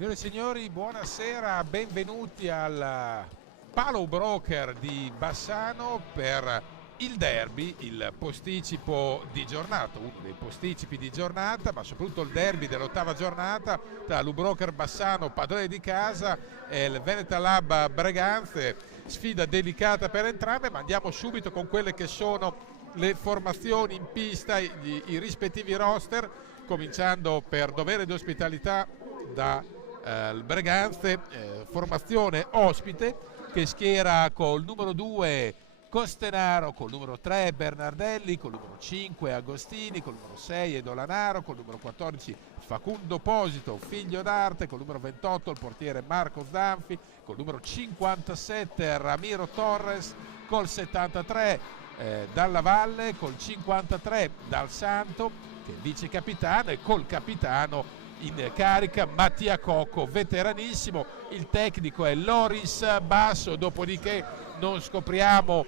Signore e signori, buonasera, benvenuti al Palo Broker di Bassano per il derby, il posticipo di giornata, uno dei posticipi di giornata, ma soprattutto il derby dell'ottava giornata tra l'Ubroker Bassano, padrone di casa, e il Veneta Lab Breganze. Sfida delicata per entrambe, ma andiamo subito con quelle che sono le formazioni in pista, i rispettivi roster, cominciando per dovere di ospitalità da il Breganze, formazione ospite che schiera col numero 2 Costenaro, col numero 3 Bernardelli, col numero 5 Agostini, col numero 6 Edolanaro, col numero 14 Facundo Posito, figlio d'arte, col numero 28 il portiere Marco Zanfi, col numero 57 Ramiro Torres, col 73 Dalla Valle, col 53 Dal Santo che è vice capitano, e col capitano in carica Mattia Cocco, veteranissimo. Il tecnico è Loris Basso, dopodiché non scopriamo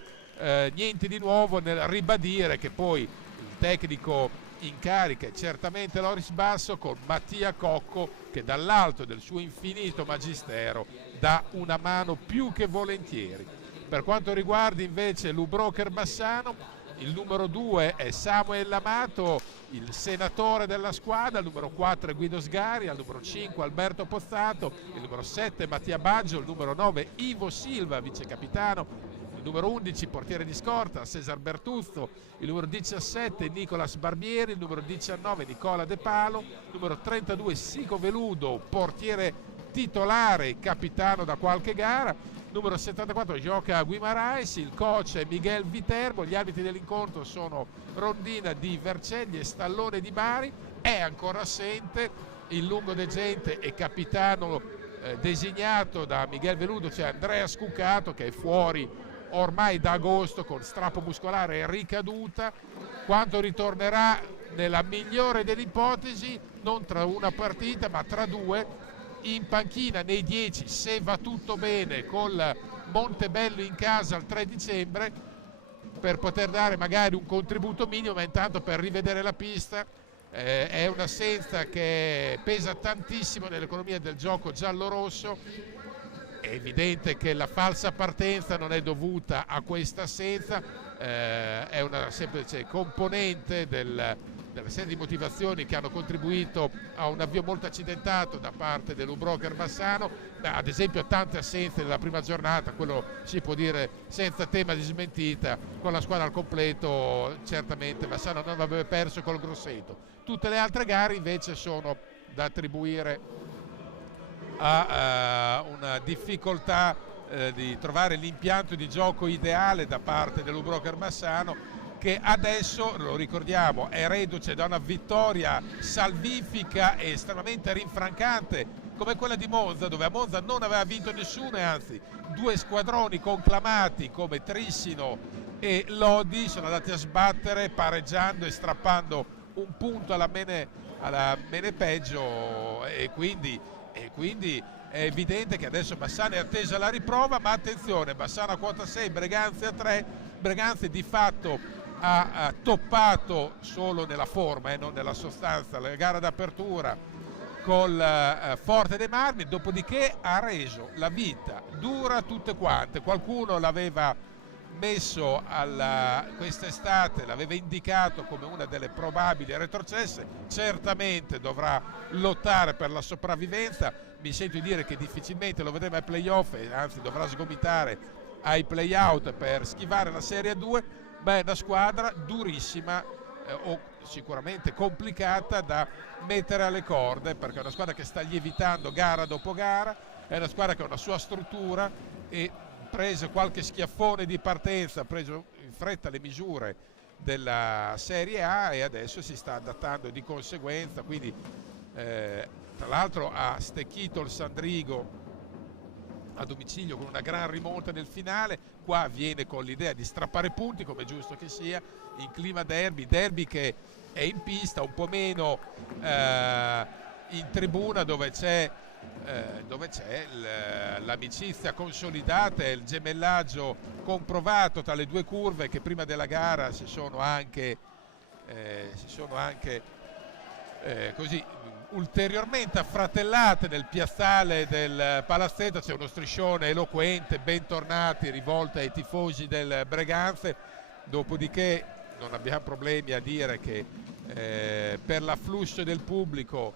niente di nuovo nel ribadire che poi il tecnico in carica è certamente Loris Basso, con Mattia Cocco che dall'alto del suo infinito magistero dà una mano più che volentieri. Per quanto riguarda invece l'Ubroker Bassano, il numero 2 è Samuel Lamato, il senatore della squadra, il numero 4 è Guido Sgari, al numero 5 Alberto Pozzato, il numero 7 Mattia Baggio, il numero 9 Ivo Silva, vice capitano, il numero 11 portiere di scorta Cesar Bertuzzo, il numero 17 Nicolas Barbieri, il numero 19 Nicola De Palo, il numero 32 Sico Veludo, portiere titolare, capitano da qualche gara, numero 74 gioca Guimarães, il coach è Miguel Viterbo, gli arbitri dell'incontro sono Rondina di Vercelli e Stallone di Bari. È ancora assente il lungodegente e capitano designato da Miguel Veludo, cioè Andrea Scuccato, che è fuori ormai da agosto con strappo muscolare e ricaduta. Quando ritornerà, nella migliore delle ipotesi, non tra una partita ma tra due, in panchina nei 10 se va tutto bene, col Montebello in casa il 3 dicembre, per poter dare magari un contributo minimo, ma intanto per rivedere la pista. È un'assenza che pesa tantissimo nell'economia del gioco giallo-rosso. È evidente che la falsa partenza non è dovuta a questa assenza, è una semplice componente della serie di motivazioni che hanno contribuito a un avvio molto accidentato da parte dell'Ubroker Bassano. Ad esempio tante assenze nella prima giornata, quello si può dire senza tema di smentita. Con la squadra al completo certamente Bassano non avrebbe perso col Grosseto. Tutte le altre gare invece sono da attribuire a una difficoltà di trovare l'impianto di gioco ideale da parte dell'Ubroker Bassano, che adesso, lo ricordiamo, è reduce da una vittoria salvifica e estremamente rinfrancante come quella di Monza, dove a Monza non aveva vinto nessuno, e anzi due squadroni conclamati come Trissino e Lodi sono andati a sbattere, pareggiando e strappando un punto alla Menepeggio, e quindi è evidente che adesso Bassano è attesa la riprova. Ma attenzione, Bassano a quota 6, Breganze a 3. Breganze di fatto ha toppato solo nella forma e non nella sostanza la gara d'apertura col Forte dei Marmi, dopodiché ha reso la vita dura tutte quante. Qualcuno l'aveva messo quest'estate, l'aveva indicato come una delle probabili retrocesse, certamente dovrà lottare per la sopravvivenza. Mi sento di dire che difficilmente lo vedremo ai playoff, e anzi dovrà sgomitare ai playout per schivare la Serie 2. Beh, è una squadra durissima, o sicuramente complicata da mettere alle corde, perché è una squadra che sta lievitando gara dopo gara, è una squadra che ha una sua struttura, e preso qualche schiaffone di partenza, ha preso in fretta le misure della Serie A e adesso si sta adattando di conseguenza. Quindi tra l'altro ha stecchito il Sandrigo a domicilio con una gran rimonta nel finale. Qua viene con l'idea di strappare punti, come è giusto che sia, in clima derby che è in pista, un po' meno in tribuna, dove c'è l'amicizia consolidata e il gemellaggio comprovato tra le due curve, che prima della gara si sono anche così ulteriormente affratellate nel piazzale del palazzetto. C'è uno striscione eloquente, bentornati, rivolto ai tifosi del Breganze, dopodiché non abbiamo problemi a dire che per l'afflusso del pubblico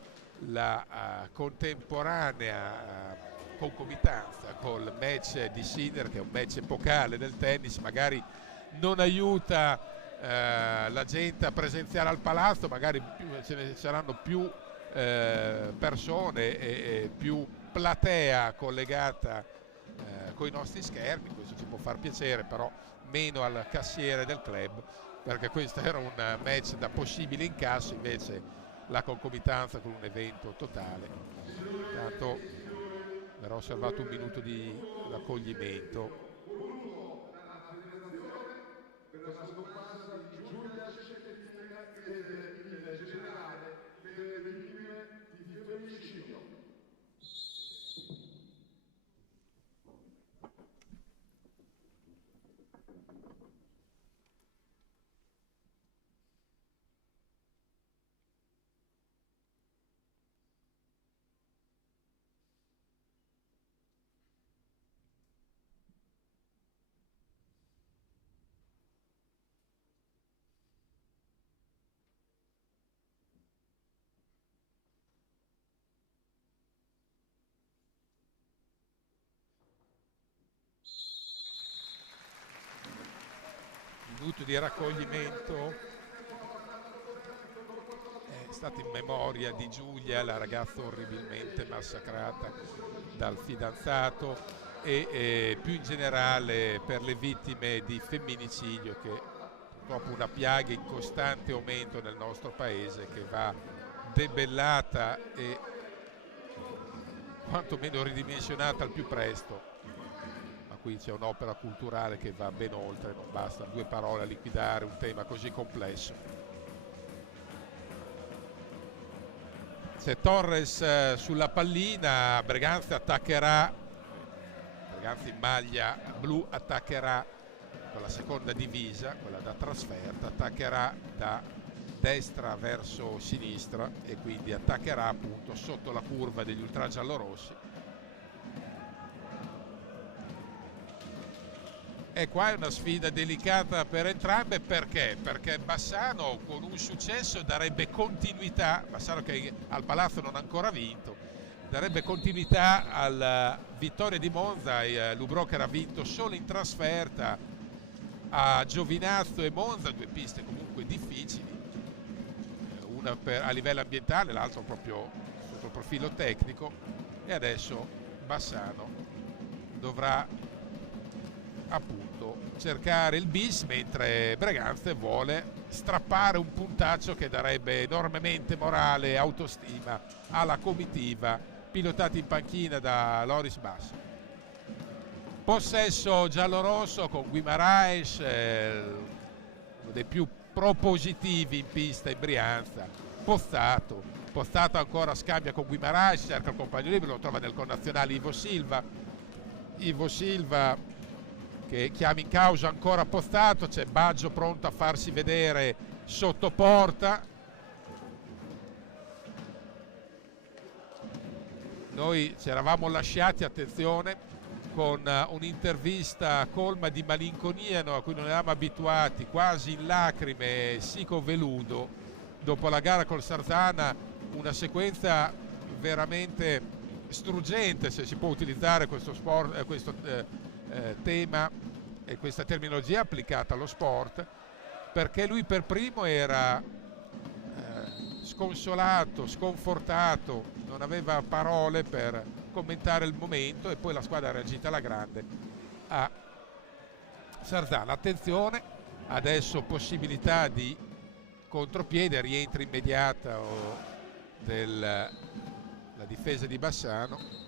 la contemporanea concomitanza col match di Sinner, che è un match epocale del tennis, magari non aiuta la gente a presenziare al palazzo, magari ce ne saranno più persone e più platea collegata con i nostri schermi. Questo ci può far piacere, però meno al cassiere del club, perché questo era un match da possibile incasso, invece la concomitanza con un evento totale. Intanto verrà osservato un minuto di raccoglimento. Minuto di raccoglimento è stato in memoria di Giulia, la ragazza orribilmente massacrata dal fidanzato, e più in generale per le vittime di femminicidio, che purtroppo una piaga in costante aumento nel nostro paese, che va debellata e quantomeno ridimensionata al più presto. Qui c'è un'opera culturale che va ben oltre, non basta 2 parole a liquidare un tema così complesso. C'è Torres sulla pallina, Breganze attaccherà, Breganze in maglia blu attaccherà con la seconda divisa, quella da trasferta, attaccherà da destra verso sinistra e quindi attaccherà appunto sotto la curva degli ultragiallorossi. E qua è una sfida delicata per entrambe, perché? Perché Bassano con un successo darebbe continuità, Bassano che al Palazzo non ha ancora vinto, darebbe continuità alla vittoria di Monza. Lubrocher ha vinto solo in trasferta a Giovinazzo e Monza, 2 piste comunque difficili, una a livello ambientale, l'altra proprio sotto il profilo tecnico, e adesso Bassano dovrà appunto cercare il bis, mentre Breganze vuole strappare un puntaccio che darebbe enormemente morale e autostima alla comitiva pilotata in panchina da Loris Basso. Possesso giallorosso con Guimaraes, uno dei più propositivi in pista in Brianza. Pozzato ancora scambia con Guimaraes, cerca il compagno libero, lo trova nel connazionale Ivo Silva che chiama in causa ancora Pozzato. C'è Baggio pronto a farsi vedere sotto porta. Noi ci eravamo lasciati, attenzione, con un'intervista colma di malinconia, a cui non eravamo abituati, quasi in lacrime, sico veludo, dopo la gara col Sarzana, una sequenza veramente struggente, se si può utilizzare questo tema e questa terminologia applicata allo sport, perché lui per primo era sconsolato, sconfortato, non aveva parole per commentare il momento, e poi la squadra ha reagito alla grande a Sarzana. Attenzione, adesso possibilità di contropiede, rientro immediata della difesa di Bassano.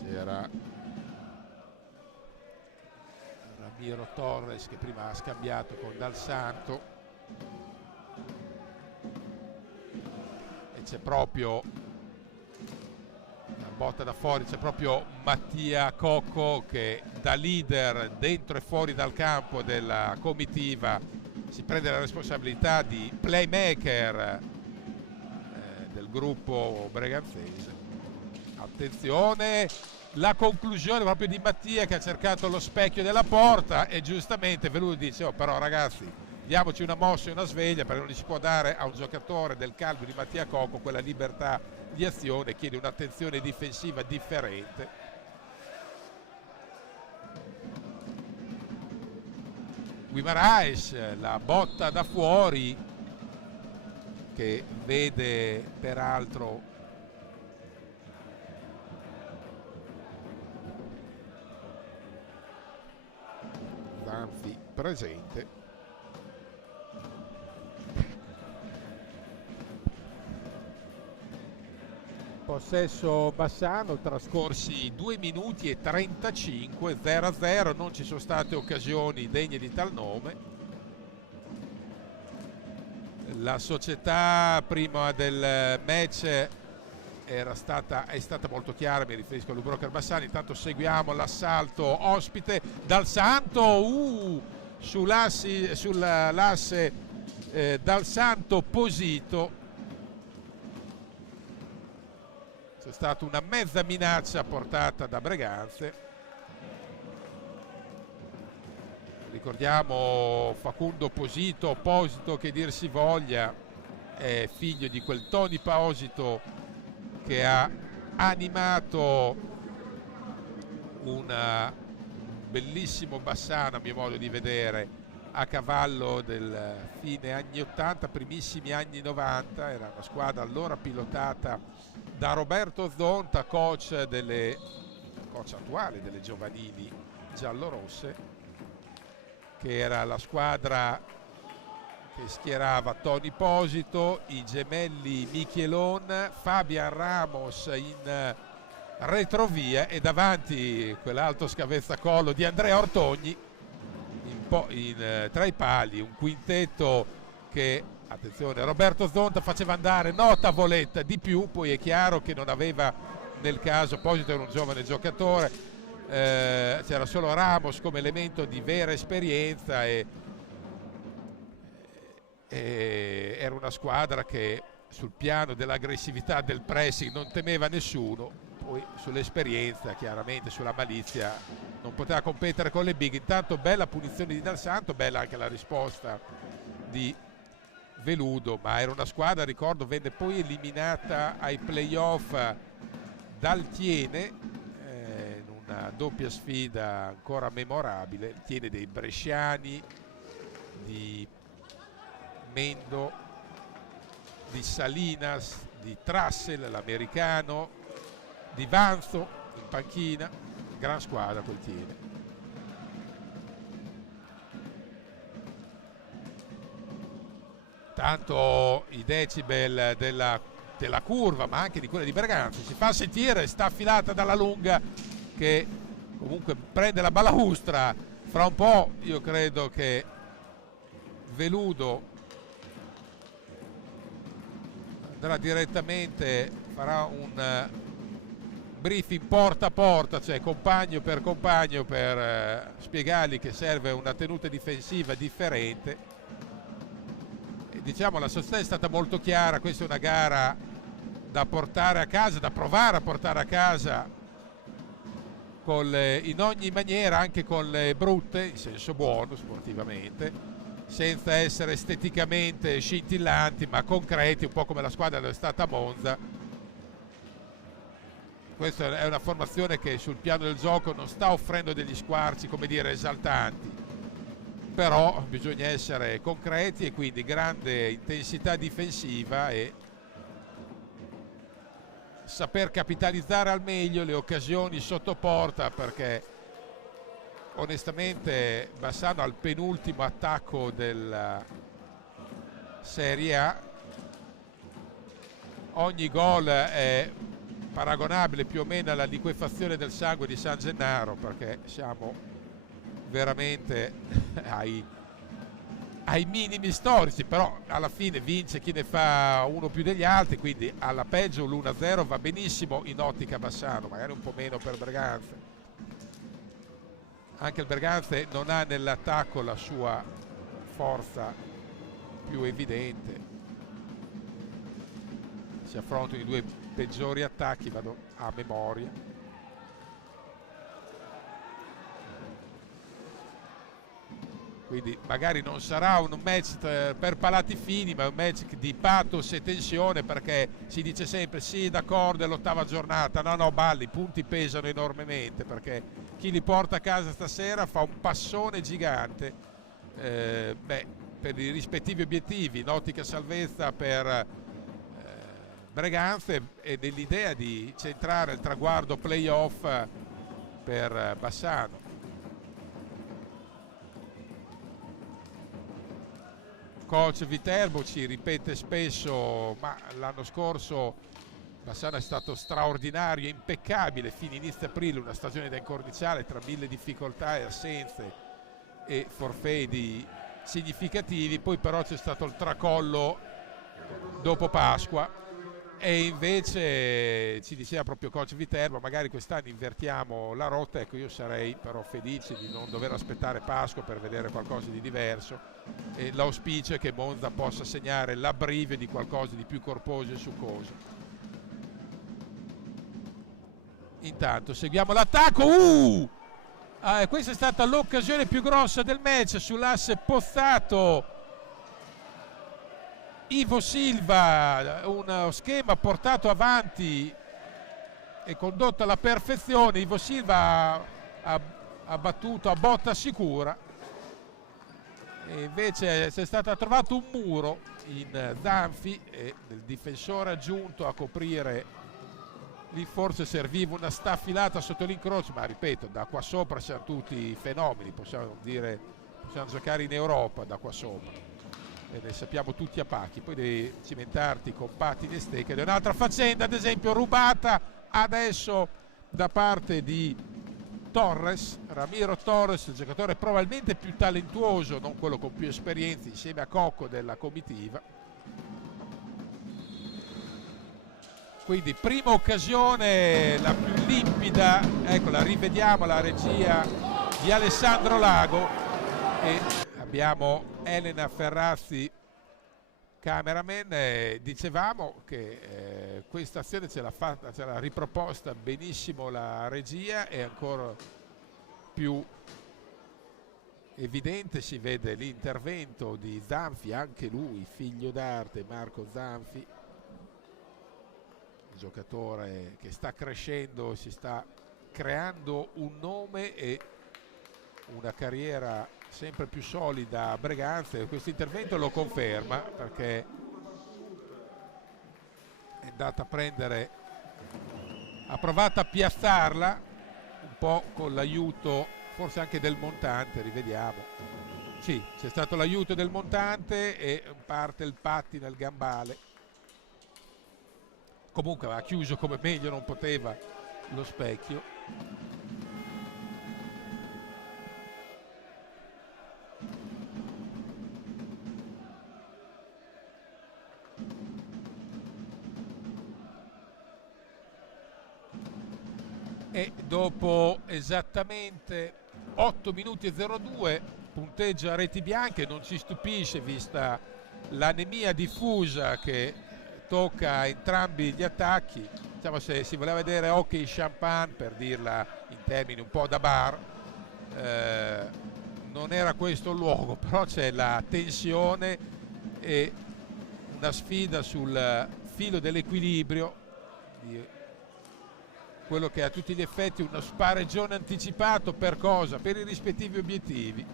C'era Ramiro Torres che prima ha scambiato con Dal Santo, e c'è proprio botta da fuori, c'è proprio Mattia Cocco che da leader dentro e fuori dal campo della comitiva si prende la responsabilità di playmaker del gruppo breganzese. Attenzione, la conclusione proprio di Mattia che ha cercato lo specchio della porta e giustamente Veludo dice: oh, però ragazzi, diamoci una mossa e una sveglia, perché non gli si può dare a un giocatore del calibro di Mattia Cocco quella libertà di azione, chiede un'attenzione difensiva differente. Guimaraes, la botta da fuori che vede peraltro Zanfi presente. Possesso Bassano, trascorsi 2 minuti e 35, 0-0, non ci sono state occasioni degne di tal nome. La società prima del match è stata molto chiara, mi riferisco al Broker Bassano. Intanto seguiamo l'assalto ospite dal Santo, sull'asse dal Santo Posito. C'è stata una mezza minaccia portata da Breganze. Ricordiamo Facundo Posito che dir si voglia è figlio di quel Tony Posito che ha animato un bellissimo Bassano, a mio modo di vedere, a cavallo del fine anni 80, primissimi anni 90. Era una squadra allora pilotata da Roberto Zonta, coach attuale delle giovanili giallorosse, che era la squadra che schierava Tony Posito, i gemelli Michelon, Fabian Ramos in retrovia e davanti quell'alto scavezzacollo di Andrea Ortogni tra i pali, un quintetto che, attenzione, Roberto Zonta faceva andare Tavoletta di più, poi è chiaro che non aveva, nel caso Posito era un giovane giocatore, c'era solo Ramos come elemento di vera esperienza e era una squadra che sul piano dell'aggressività, del pressing non temeva nessuno, poi sull'esperienza, chiaramente sulla malizia non poteva competere con le big. Intanto bella punizione di Dal Santo, bella anche la risposta di Veludo, ma era una squadra, ricordo, venne poi eliminata ai playoff dal Tiene in una doppia sfida ancora memorabile, il Tiene dei bresciani, di Mendo, di Salinas, di Trassel, l'americano, di Vanzo in panchina. Gran squadra quel Tiene. Tanto i decibel della curva, ma anche di quella di Berganza, si fa sentire, sta affilata dalla lunga che comunque prende la balaustra. Fra un po' io credo che Veludo andrà direttamente, farà un briefing porta a porta, cioè compagno per spiegargli che serve una tenuta difensiva differente. E diciamo, la società è stata molto chiara, questa è una gara da portare a casa, da provare a portare a casa in ogni maniera, anche con le brutte, in senso buono sportivamente, senza essere esteticamente scintillanti ma concreti, un po' come la squadra dove è stata Monza. Questa è una formazione che sul piano del gioco non sta offrendo degli squarci, come dire, esaltanti, però bisogna essere concreti e quindi grande intensità difensiva e saper capitalizzare al meglio le occasioni sotto porta, perché onestamente Bassano al penultimo attacco della Serie A, ogni gol è paragonabile più o meno alla liquefazione del sangue di San Gennaro, perché siamo veramente ai ai minimi storici, però alla fine vince chi ne fa uno più degli altri, quindi alla peggio l'1-0 va benissimo in ottica Bassano, magari un po' meno per Berganze. Anche il Berganze non ha nell'attacco la sua forza più evidente. Si affrontano i due peggiori attacchi, vado a memoria. Quindi magari non sarà un match per palati fini, ma un match di pathos e tensione, perché si dice sempre sì, d'accordo, è l'8ª giornata. No, balli, i punti pesano enormemente, perché chi li porta a casa stasera fa un passone gigante per i rispettivi obiettivi, in ottica salvezza per Breganze e nell'idea di centrare il traguardo playoff per Bassano. Coach Viterbo ci ripete spesso, ma l'anno scorso Bassano è stato straordinario, impeccabile, fino inizio aprile, una stagione da incorniciare tra 1000 difficoltà e assenze e forfait significativi. Poi però c'è stato il tracollo dopo Pasqua e invece ci diceva proprio coach Viterbo, magari quest'anno invertiamo la rotta. Ecco, io sarei però felice di non dover aspettare Pasqua per vedere qualcosa di diverso, e l'auspicio è che Monza possa segnare l'abbrivio di qualcosa di più corposo e succoso. Intanto seguiamo l'attacco. Questa è stata l'occasione più grossa del match sull'asse Pozzato Ivo Silva, uno schema portato avanti e condotto alla perfezione. Ivo Silva ha battuto a botta sicura, e invece c'è stato trovato un muro in Zanfi e il difensore aggiunto a coprire. Lì forse serviva una staffilata sotto l'incrocio, ma ripeto, da qua sopra siamo tutti fenomeni, possiamo giocare in Europa da qua sopra e ne sappiamo tutti a pacchi. Poi devi cimentarti con pattini e stecche ed è un'altra faccenda, ad esempio rubata adesso da parte di Torres, Ramiro Torres, il giocatore probabilmente più talentuoso, non quello con più esperienza, insieme a Cocco della comitiva. Quindi prima occasione, la più limpida, ecco, la rivediamo, la regia di Alessandro Lago, e abbiamo Elena Ferrazzi, cameraman. Dicevamo che questa azione ce l'ha riproposta benissimo la regia, e ancora più evidente si vede l'intervento di Zanfi, anche lui figlio d'arte, Marco Zanfi, giocatore che sta crescendo, si sta creando un nome e una carriera sempre più solida a Breganze. Questo intervento lo conferma, perché è andata a prendere, ha provato a piazzarla un po' con l'aiuto forse anche del montante, rivediamo. Sì, c'è stato l'aiuto del montante e parte il pattino al gambale. Comunque ha chiuso come meglio non poteva lo specchio. E dopo esattamente 8 minuti e 02 punteggio a reti bianche. Non ci stupisce, vista l'anemia diffusa che tocca entrambi gli attacchi. Diciamo, se si voleva vedere hockey champagne, per dirla in termini un po' da bar, non era questo il luogo, però c'è la tensione e una sfida sul filo dell'equilibrio, quello che è a tutti gli effetti uno spareggione anticipato. Per cosa? Per i rispettivi obiettivi.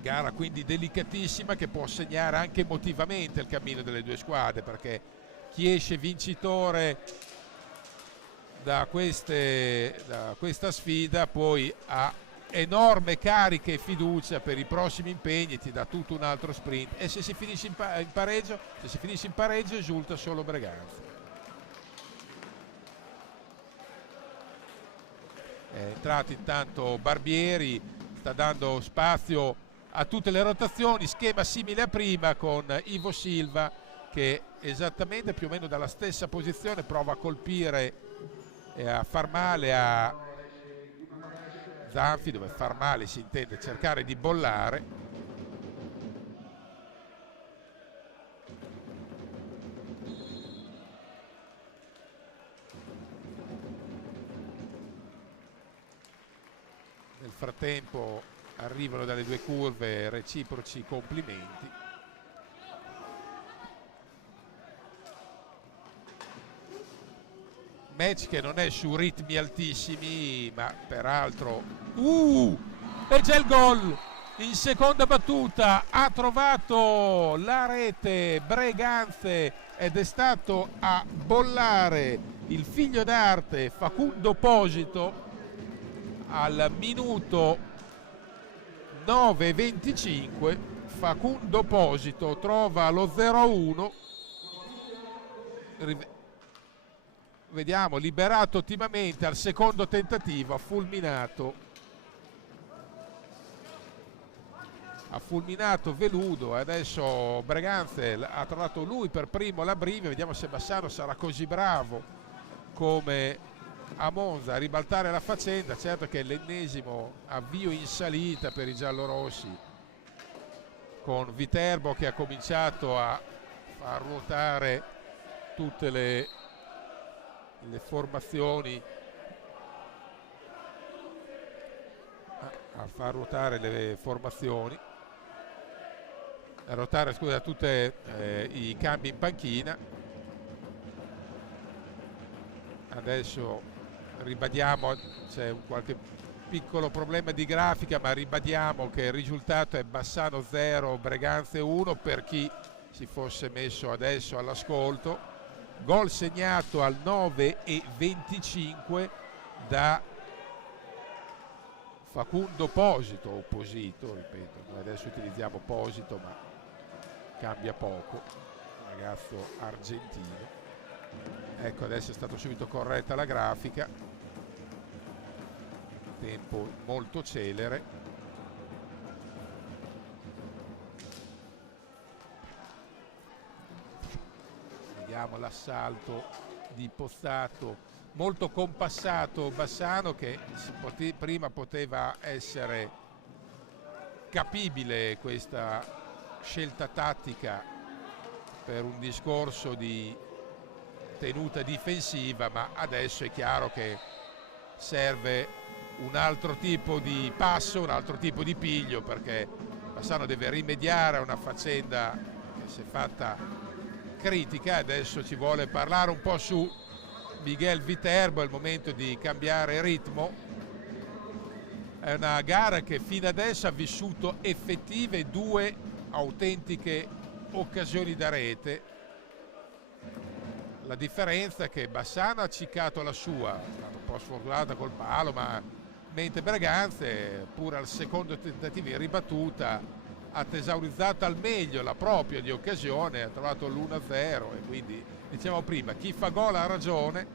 Gara quindi delicatissima, che può segnare anche emotivamente il cammino delle due squadre, perché chi esce vincitore da questa sfida poi ha enorme carica e fiducia per i prossimi impegni, ti dà tutto un altro sprint, e se si finisce in pareggio esulta solo Breganze. È entrato intanto Barbieri, sta dando spazio a tutte le rotazioni, schema simile a prima con Ivo Silva che esattamente più o meno dalla stessa posizione prova a colpire e a far male a Zanfi, dove far male si intende cercare di bollare. Nel frattempo arrivano dalle due curve reciproci complimenti. Match che non è su ritmi altissimi, ma peraltro e c'è il gol in seconda battuta, ha trovato la rete Breganze ed è stato a bollare il figlio d'arte Facundo Posito al minuto 9:25. Facundo Posito trova lo 0-1. Vediamo, liberato ottimamente al secondo tentativo, ha fulminato Veludo e adesso Breganze ha trovato lui per primo la brivia. Vediamo se Bassano sarà così bravo come a Monza a ribaltare la faccenda. Certo che è l'ennesimo avvio in salita per i giallorossi, con Viterbo che ha cominciato a far ruotare tutte le formazioni, a ruotare, scusa, tutti i cambi in panchina. Adesso ribadiamo, c'è qualche piccolo problema di grafica, ma ribadiamo che il risultato è Bassano 0, Breganze 1 per chi si fosse messo adesso all'ascolto. Gol segnato al 9:25 da Facundo Posito, o Posito, ripeto, noi adesso utilizziamo Posito ma cambia poco, ragazzo argentino. Ecco, adesso è stata subito corretta la grafica, tempo molto celere. Vediamo l'assalto di Pozzato, molto compassato Bassano, che prima poteva essere capibile questa scelta tattica per un discorso di tenuta difensiva, ma adesso è chiaro che serve un altro tipo di passo, un altro tipo di piglio, perché Bassano deve rimediare a una faccenda che si è fatta critica. Adesso ci vuole parlare un po' su Miguel Viterbo, è il momento di cambiare ritmo. È una gara che fino adesso ha vissuto effettive 2 autentiche occasioni da rete. La differenza è che Bassano ha ciccato la sua, è stata un po' sfortunata col palo, ma mentre Breganze, pure al secondo tentativo in ribattuta, ha tesaurizzato al meglio la propria di occasione, ha trovato l'1-0 e quindi, diciamo prima, chi fa gol ha ragione,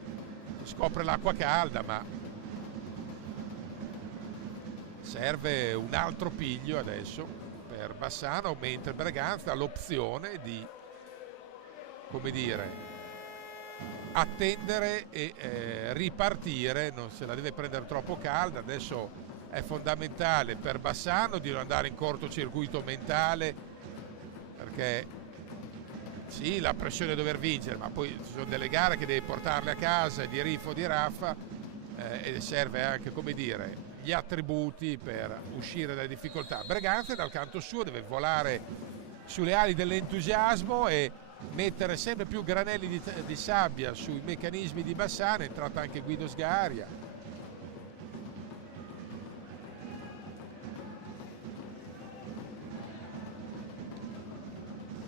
scopre l'acqua calda, ma serve un altro piglio adesso per Bassano, mentre Breganze ha l'opzione di, come dire, attendere e ripartire, non se la deve prendere troppo calda. Adesso è fondamentale per Bassano di non andare in cortocircuito mentale, perché sì, la pressione di dover vincere, ma poi ci sono delle gare che devi portarle a casa di Riffo di Raffa, e serve anche, come dire, gli attributi per uscire dalle difficoltà. Breganze dal canto suo deve volare sulle ali dell'entusiasmo e mettere sempre più granelli di sabbia sui meccanismi di Bassano. È entrato anche Guido Sgaria.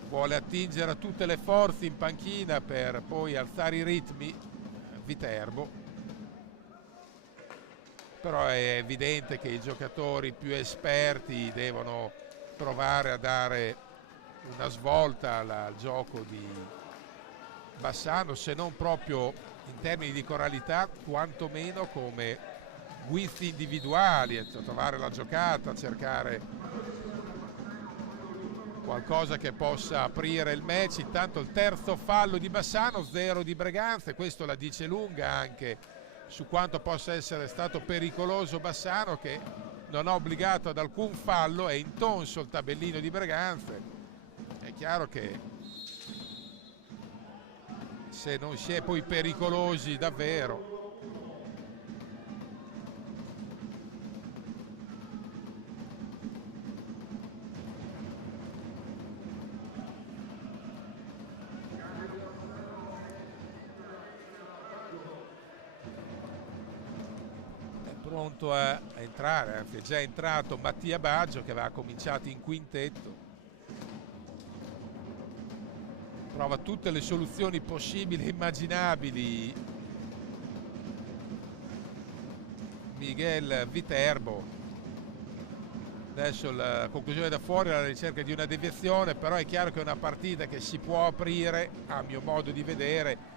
Vuole attingere a tutte le forze in panchina per poi alzare i ritmi Viterbo, però è evidente che i giocatori più esperti devono provare a dare una svolta al gioco di Bassano, se non proprio in termini di coralità, quantomeno come guizzi individuali, a trovare la giocata, a cercare qualcosa che possa aprire il match. Intanto il terzo fallo di Bassano, 0 di Breganze, questo la dice lunga anche su quanto possa essere stato pericoloso Bassano, che non ha obbligato ad alcun fallo, è intonso il tabellino di Breganze. È chiaro che se non si è poi pericolosi davvero, pronto a entrare, anzi è già entrato Mattia Baggio, che aveva cominciato in quintetto. Prova tutte le soluzioni possibili e immaginabili Miguel Viterbo. Adesso la conclusione da fuori è alla ricerca di una deviazione, però è chiaro che è una partita che si può aprire, a mio modo di vedere,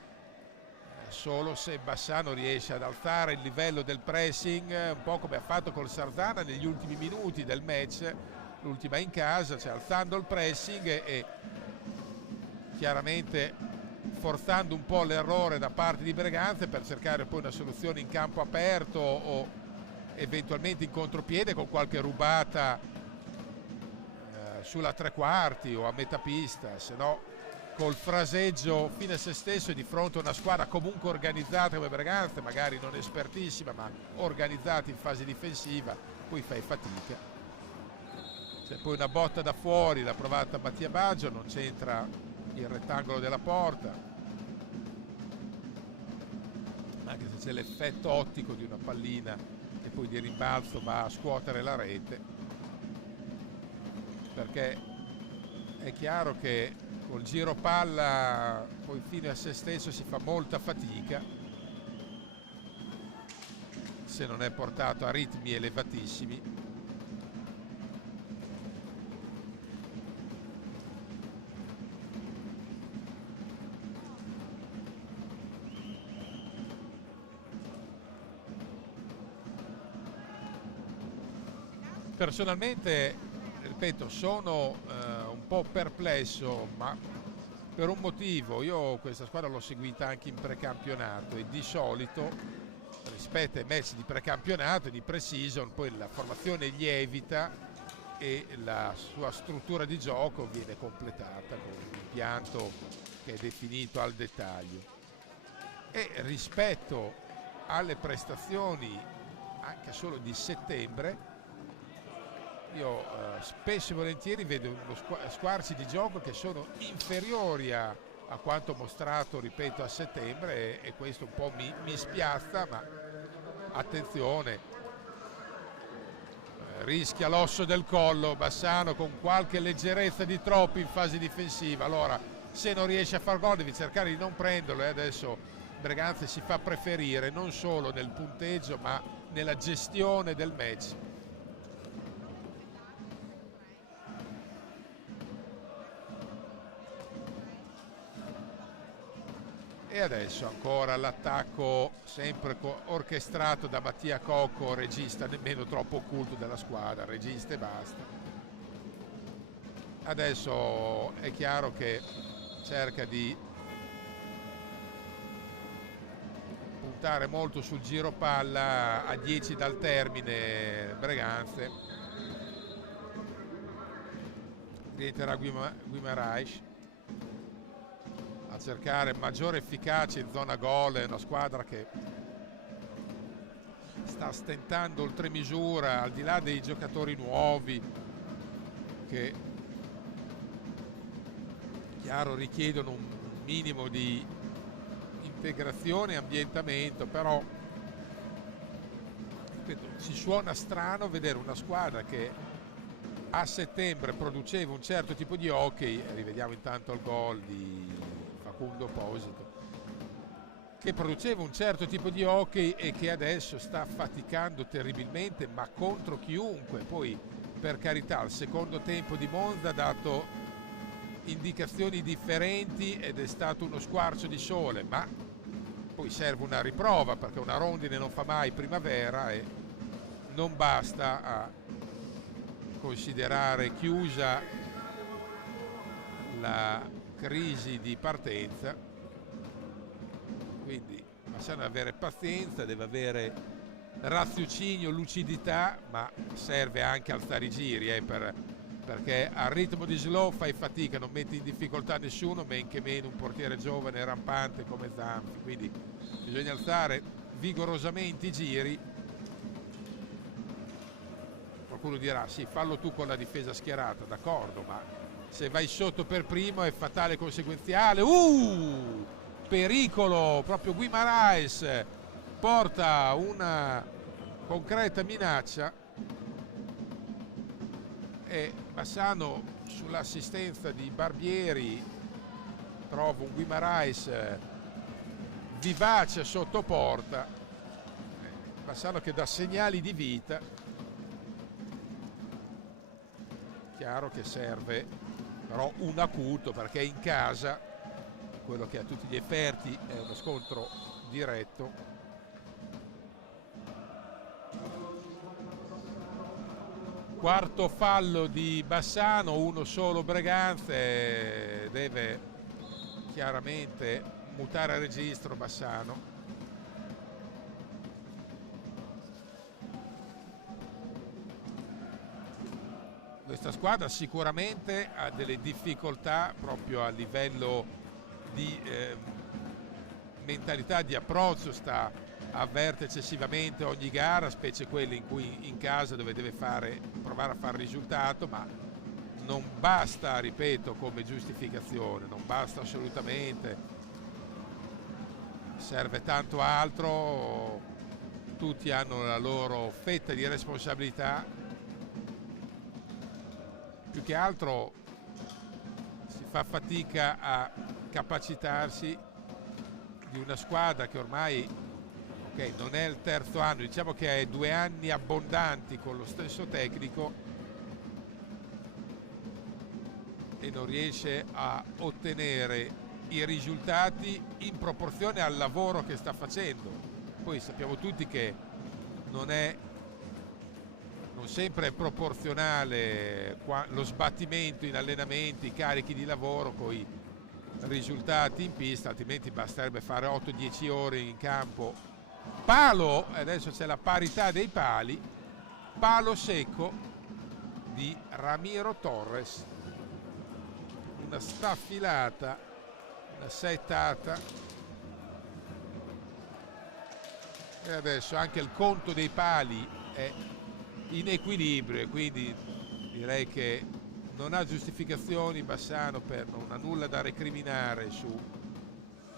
solo se Bassano riesce ad alzare il livello del pressing, un po' come ha fatto col Sarzana negli ultimi minuti del match, l'ultima in casa, cioè alzando il pressing e chiaramente forzando un po' l'errore da parte di Breganze per cercare poi una soluzione in campo aperto o eventualmente in contropiede con qualche rubata sulla tre quarti o a metà pista, se no col fraseggio fine a se stesso e di fronte a una squadra comunque organizzata come Breganze, magari non espertissima ma organizzata in fase difensiva, poi fai fatica. C'è poi una botta da fuori, l'ha provata Mattia Baggio, non c'entra il rettangolo della porta, anche se c'è l'effetto ottico di una pallina che poi di rimbalzo va a scuotere la rete, perché è chiaro che col giro palla poi fino a se stesso si fa molta fatica se non è portato a ritmi elevatissimi. Personalmente, ripeto, sono un po' perplesso, ma per un motivo. Io questa squadra l'ho seguita anche in precampionato e di solito rispetto ai match di precampionato e di pre-season poi la formazione lievita e la sua struttura di gioco viene completata con un impianto che è definito al dettaglio, e rispetto alle prestazioni anche solo di settembre io spesso e volentieri vedo squarci di gioco che sono inferiori a quanto mostrato, ripeto, a settembre, e questo un po' mi spiazza, ma attenzione, rischia l'osso del collo Bassano con qualche leggerezza di troppo in fase difensiva. Allora, se non riesce a far gol devi cercare di non prenderlo, e adesso Breganze si fa preferire non solo nel punteggio ma nella gestione del match. E adesso ancora l'attacco sempre orchestrato da Mattia Cocco, regista nemmeno troppo occulto della squadra, regista e basta. Adesso è chiaro che cerca di puntare molto sul giro palla, a 10 dal termine Breganze. Rientra Guimaraes a cercare maggiore efficacia in zona gol. È una squadra che sta stentando oltre misura, al di là dei giocatori nuovi che chiaro richiedono un minimo di integrazione e ambientamento, però ci suona strano vedere una squadra che a settembre produceva un certo tipo di hockey, rivediamo intanto il gol di Facundo Posito, che produceva un certo tipo di hockey e che adesso sta faticando terribilmente, ma contro chiunque. Poi, per carità, il secondo tempo di Monza ha dato indicazioni differenti ed è stato uno squarcio di sole, ma poi serve una riprova, perché una rondine non fa mai primavera e non basta a considerare chiusa la crisi di partenza, quindi Bassano deve avere pazienza, deve avere raziocinio, lucidità, ma serve anche alzare i giri perché al ritmo di slow fai fatica, non metti in difficoltà nessuno, men che meno un portiere giovane rampante come Zanfi, quindi bisogna alzare vigorosamente i giri. Qualcuno dirà sì, fallo tu con la difesa schierata, d'accordo, ma se vai sotto per primo è fatale conseguenziale. Pericolo, proprio Guimaraes porta una concreta minaccia e Bassano sull'assistenza di Barbieri trova un Guimaraes vivace sotto porta. Bassano che dà segnali di vita. Chiaro che serve però un acuto, perché in casa quello che a tutti gli effetti è uno scontro diretto. Quarto fallo di Bassano, uno solo Breganze, deve chiaramente mutare registro Bassano. Questa squadra sicuramente ha delle difficoltà proprio a livello di mentalità, di approccio, avverte eccessivamente ogni gara, specie quelle in cui in casa dove deve provare a fare risultato, ma non basta, ripeto, come giustificazione, non basta assolutamente, serve tanto altro, tutti hanno la loro fetta di responsabilità. Più che altro si fa fatica a capacitarsi di una squadra che ormai non è il terzo anno, diciamo che è 2 anni abbondanti con lo stesso tecnico e non riesce a ottenere i risultati in proporzione al lavoro che sta facendo. Poi sappiamo tutti che non sempre è proporzionale lo sbattimento in allenamenti, i carichi di lavoro con i risultati in pista, altrimenti basterebbe fare 8-10 ore in campo. Palo, adesso c'è la parità dei pali, palo secco di Ramiro Torres, una staffilata, una settata, e adesso anche il conto dei pali è in equilibrio e quindi direi che non ha giustificazioni Bassano, non ha nulla da recriminare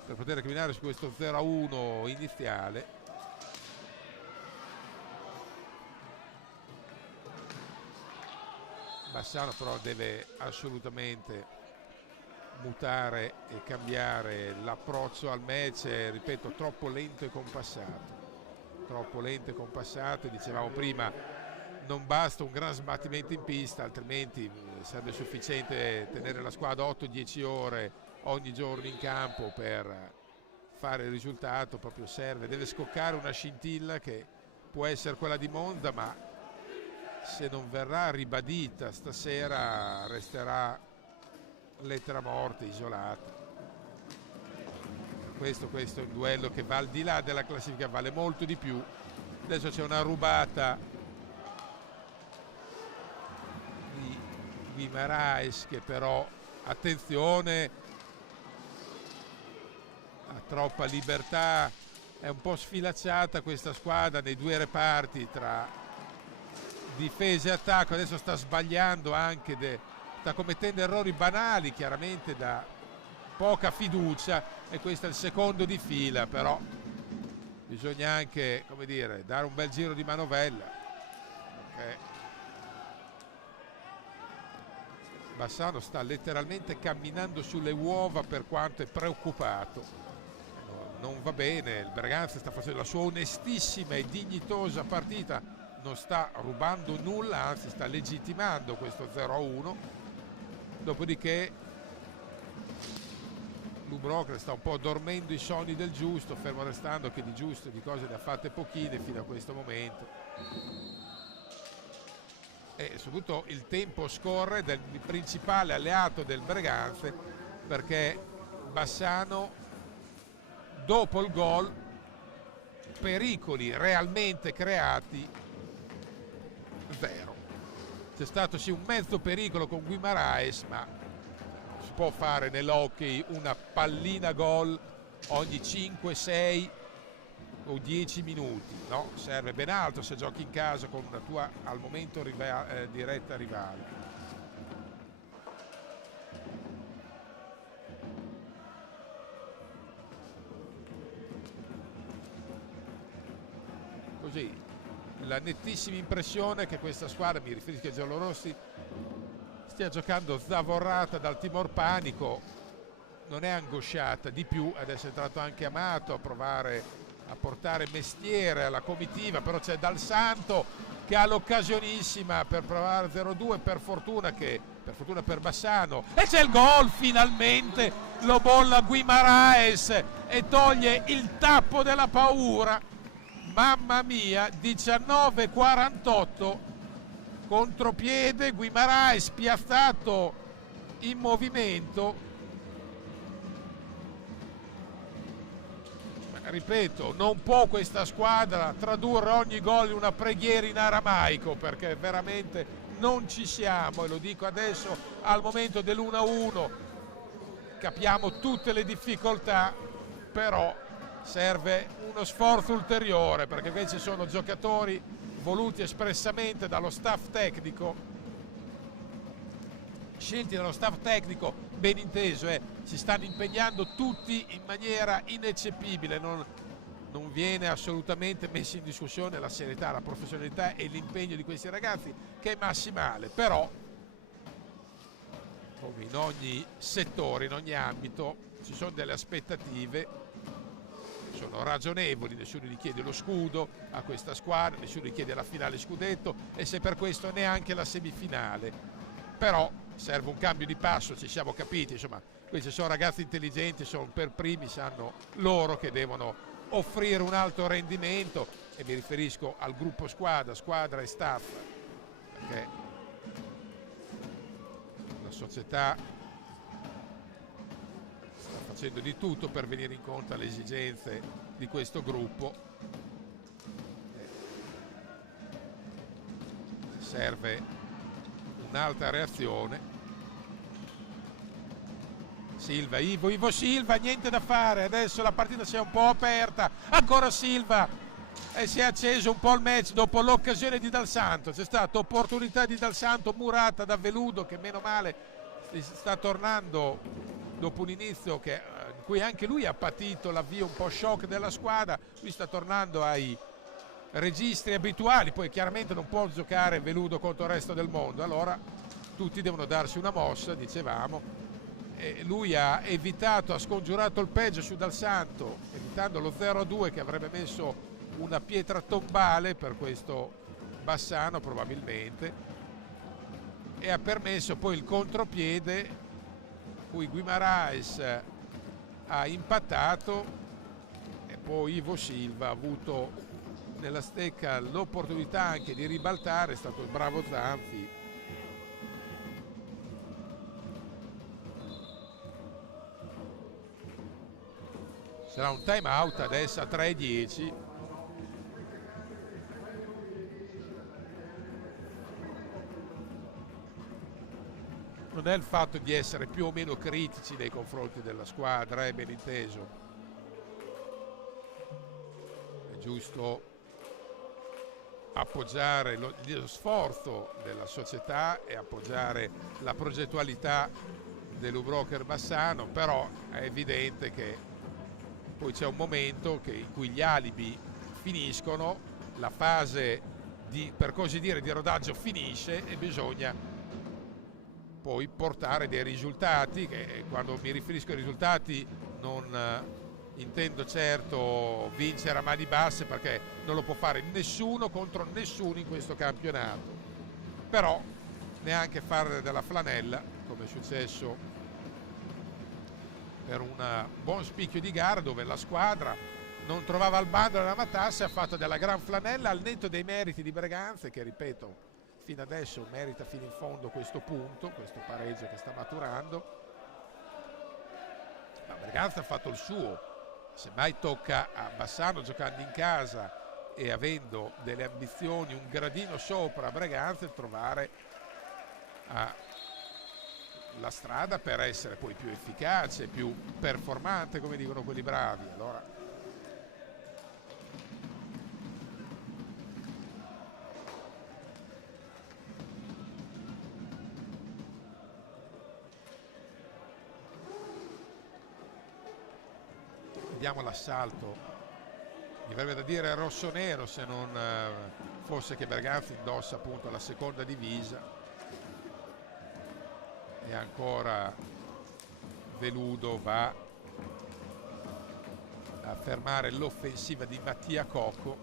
per poter recriminare su questo 0-1 iniziale. Bassano però deve assolutamente mutare e cambiare l'approccio al match, ripeto, troppo lento e compassato, dicevamo prima. Non basta un gran sbattimento in pista, altrimenti sarebbe sufficiente tenere la squadra 8-10 ore ogni giorno in campo per fare il risultato, proprio deve scoccare una scintilla che può essere quella di Monza, ma se non verrà ribadita stasera resterà lettera morta, isolata. Questo è un duello che va al di là della classifica, vale molto di più. Adesso c'è una rubata di Guimaraes che però, attenzione, ha troppa libertà, è un po' sfilacciata questa squadra nei 2 reparti tra difesa e attacco. Adesso sta sbagliando anche, sta commettendo errori banali, chiaramente da poca fiducia, e questo è il secondo di fila, però bisogna anche, come dire, dare un bel giro di manovella, perché Bassano sta letteralmente camminando sulle uova per quanto è preoccupato. Non va bene, il Breganze sta facendo la sua onestissima e dignitosa partita, non sta rubando nulla, anzi sta legittimando questo 0-1. Dopodiché Lubrocker sta un po' dormendo i sonni del giusto, fermo restando che di giusto di cose ne ha fatte pochine fino a questo momento. e soprattutto il tempo scorre del principale alleato del Breganze, perché Bassano dopo il gol pericoli realmente creati zero. C'è stato sì un mezzo pericolo con Guimaraes, ma si può fare nell'hockey una pallina gol ogni 5, 6 o 10 minuti, no? Serve ben altro se giochi in casa con una tua al momento diretta rivale. Così la nettissima impressione che questa squadra, mi riferisco ai giallorossi, stia giocando zavorrata dal timor panico, non è angosciata di più. Adesso è entrato anche Amato a provare a portare mestiere alla comitiva, però c'è Dal Santo che ha l'occasionissima per provare 0-2, per fortuna per Bassano, e c'è il gol finalmente, lo bolla Guimaraes e toglie il tappo della paura. Mamma mia, 19-48, contropiede, Guimaraes spiazzato in movimento. Ripeto, non può questa squadra tradurre ogni gol in una preghiera in aramaico, perché veramente non ci siamo, e lo dico adesso al momento dell'1-1, capiamo tutte le difficoltà, però serve uno sforzo ulteriore, perché invece sono giocatori voluti espressamente dallo staff tecnico, scelti dallo staff tecnico, ben inteso, si stanno impegnando tutti in maniera ineccepibile, non viene assolutamente messa in discussione la serietà, la professionalità e l'impegno di questi ragazzi, che è massimale, però come in ogni settore, in ogni ambito, ci sono delle aspettative, sono ragionevoli, nessuno gli chiede lo scudo a questa squadra, nessuno gli chiede la finale scudetto, e se per questo neanche la semifinale, però serve un cambio di passo, ci siamo capiti, insomma, questi sono ragazzi intelligenti, sono per primi, sanno loro che devono offrire un alto rendimento, e mi riferisco al gruppo squadra e staff, perché la società sta facendo di tutto per venire incontro alle esigenze di questo gruppo. Serve un'alta reazione. Silva, Ivo Silva, niente da fare, adesso la partita si è un po' aperta, ancora Silva, e si è acceso un po' il match dopo l'occasione di Dal Santo. C'è stata opportunità di Dal Santo murata da Veludo, che meno male sta tornando dopo un inizio in cui anche lui ha patito l'avvio un po' shock della squadra. Lui sta tornando ai registri abituali, poi chiaramente non può giocare Veludo contro il resto del mondo, allora tutti devono darsi una mossa, dicevamo, e lui ha evitato, ha scongiurato il peggio su Dal Santo, evitando lo 0-2 che avrebbe messo una pietra tombale per questo Bassano probabilmente, e ha permesso poi il contropiede, cui Guimaraes ha impattato, e poi Ivo Silva ha avuto nella stecca l'opportunità anche di ribaltare, è stato il bravo Zanfi. Sarà un time out adesso a 3:10. Non è il fatto di essere più o meno critici nei confronti della squadra, è ben inteso. È giusto appoggiare lo sforzo della società e appoggiare la progettualità dell'Ubroker Bassano, però è evidente che poi c'è un momento in cui gli alibi finiscono, la fase per così dire di rodaggio finisce, e bisogna poi portare dei risultati, che quando mi riferisco ai risultati non intendo certo vincere a mani basse, perché non lo può fare nessuno contro nessuno in questo campionato, però neanche fare della flanella come è successo per un buon spicchio di gara, dove la squadra non trovava il bando della matassa, ha fatto della gran flanella al netto dei meriti di Breganze, che ripeto fino adesso merita fino in fondo questo punto, questo pareggio che sta maturando. Ma Breganze ha fatto il suo, semmai tocca a Bassano, giocando in casa e avendo delle ambizioni un gradino sopra a Breganze, trovare la strada per essere poi più efficace, più performante, come dicono quelli bravi. Allora vediamo l'assalto, mi verrebbe da dire rosso-nero, se non fosse che Berganza indossa appunto la seconda divisa, e ancora Veludo va a fermare l'offensiva di Mattia Cocco,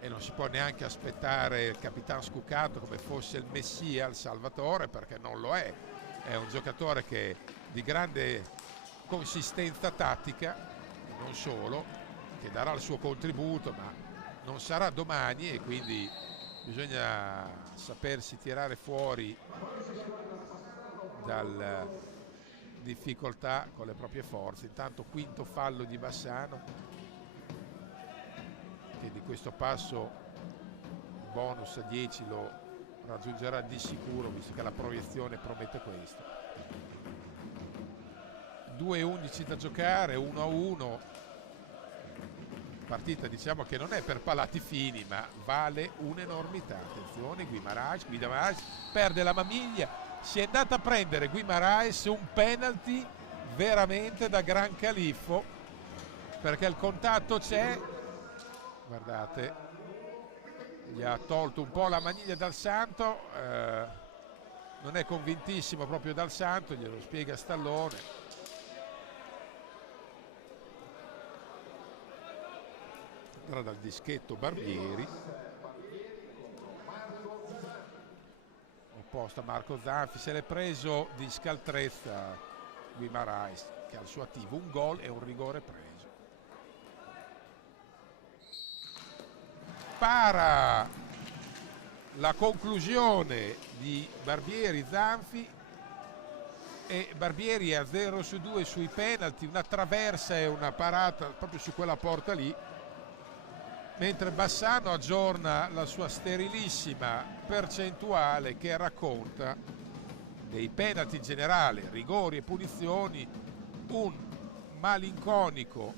e non si può neanche aspettare il capitano Scuccato come fosse il messia, il salvatore, perché non lo è un giocatore che di grande consistenza tattica, non solo, che darà il suo contributo, ma non sarà domani, e quindi bisogna sapersi tirare fuori dalla difficoltà con le proprie forze. Intanto quinto fallo di Bassano, che di questo passo il bonus a 10 lo raggiungerà di sicuro, visto che la proiezione promette questo. 2:11 da giocare, 1-1. Partita, diciamo, che non è per palati fini, ma vale un'enormità. Attenzione, Guimaraes perde la mamiglia, si è andata a prendere Guimaraes un penalty veramente da gran califfo, perché il contatto c'è, guardate, gli ha tolto un po' la maniglia Dal Santo, non è convintissimo proprio Dal Santo, glielo spiega Stallone. Allora dal dischetto Barbieri, opposta Marco Zanfi, se l'è preso di scaltrezza Guimaraes, che ha al suo attivo un gol e un rigore preso. Para la conclusione di Barbieri Zanfi, e Barbieri è a 0-2 sui penalty, una traversa e una parata proprio su quella porta lì, mentre Bassano aggiorna la sua sterilissima percentuale, che racconta dei penalty in generale, rigori e punizioni, un malinconico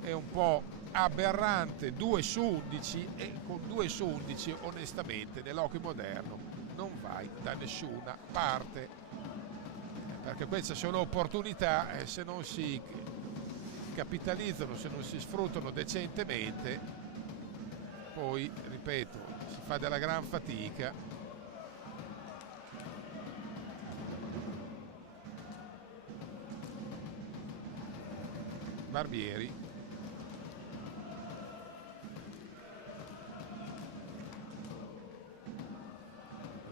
e un po' aberrante 2 su 11, e con 2 su 11 onestamente nell'hockey moderno non vai da nessuna parte, perché queste sono opportunità, e se non si capitalizzano, se non si sfruttano decentemente, poi, ripeto, si fa della gran fatica. Barbieri,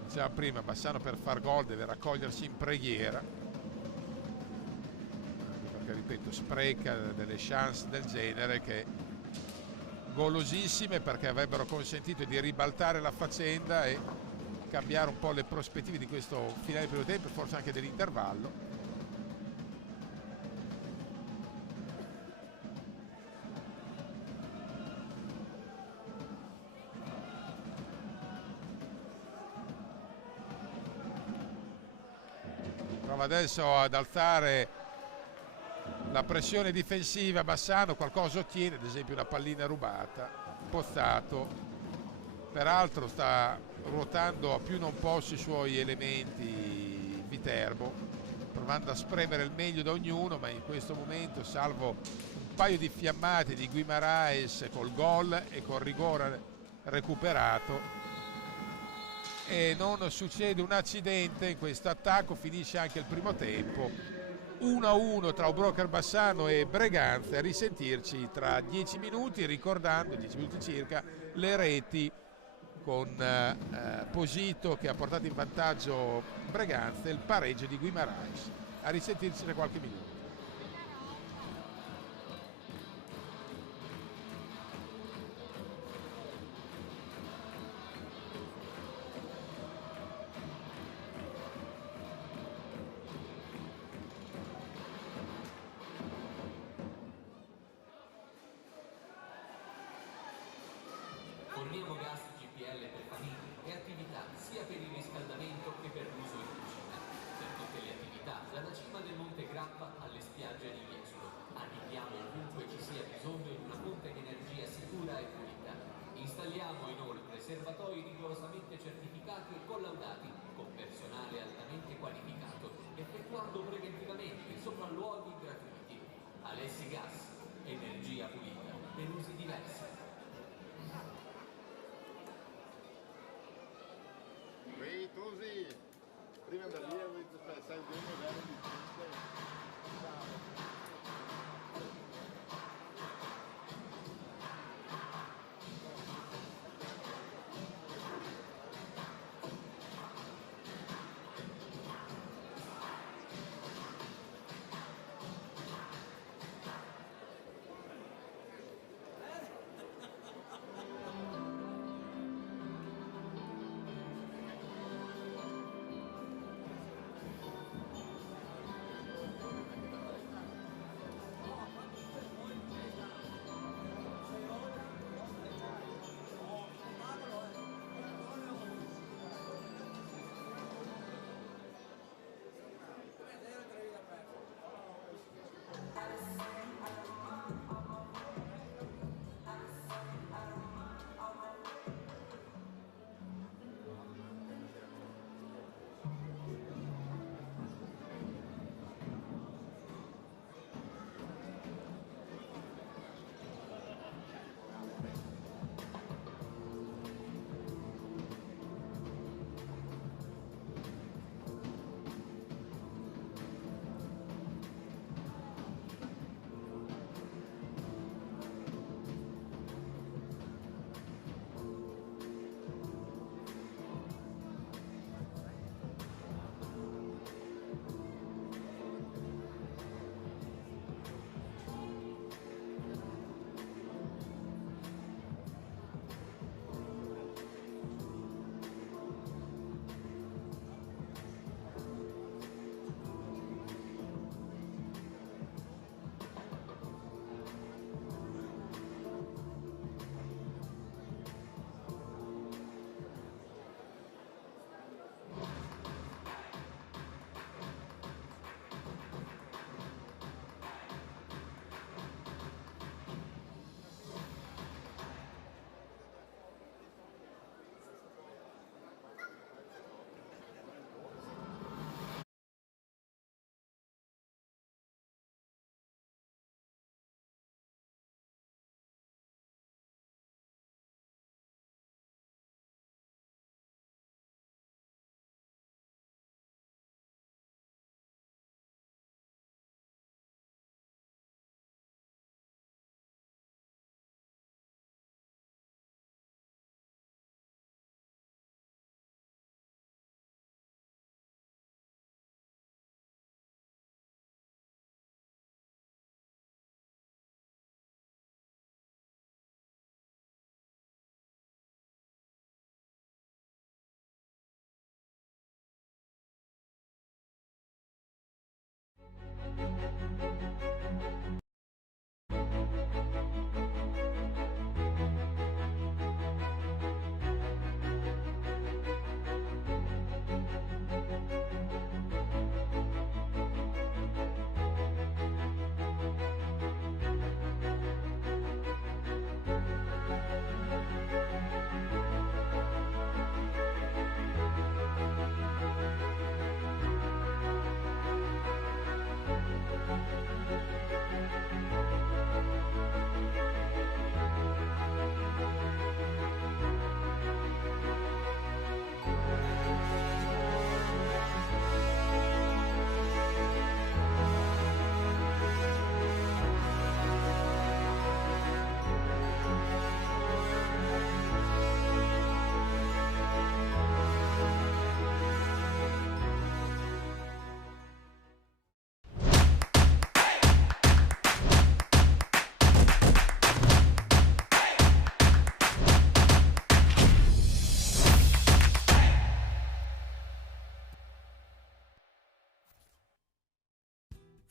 diceva prima, Bassano per far gol deve raccogliersi in preghiera, perché, ripeto, spreca delle chance del genere, che golosissime, perché avrebbero consentito di ribaltare la faccenda e cambiare un po' le prospettive di questo finale del primo tempo, e forse anche dell'intervallo. Prova adesso ad alzare la pressione difensiva Bassano, qualcosa ottiene, ad esempio una pallina rubata. Pozzato peraltro sta ruotando a più non posso i suoi elementi Viterbo, provando a spremere il meglio da ognuno, ma in questo momento, salvo un paio di fiammate di Guimaraes col gol e col rigore recuperato, e non succede un accidente in questo attacco, finisce anche il primo tempo. 1-1 tra Broker Bassano e Breganze, a risentirci tra 10 minuti, ricordando, 10 minuti circa, le reti con Posito che ha portato in vantaggio Breganze, e il pareggio di Guimaraes. A risentirci tra qualche minuto.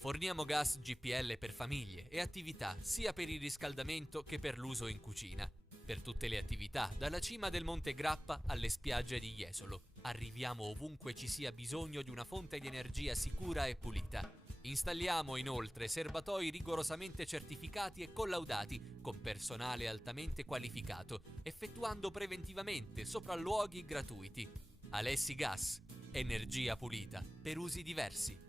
Forniamo gas GPL per famiglie e attività sia per il riscaldamento che per l'uso in cucina. Per tutte le attività, dalla cima del Monte Grappa alle spiagge di Jesolo. Arriviamo ovunque ci sia bisogno di una fonte di energia sicura e pulita. Installiamo inoltre serbatoi rigorosamente certificati e collaudati con personale altamente qualificato, effettuando preventivamente sopralluoghi gratuiti. Alessi Gas, energia pulita per usi diversi.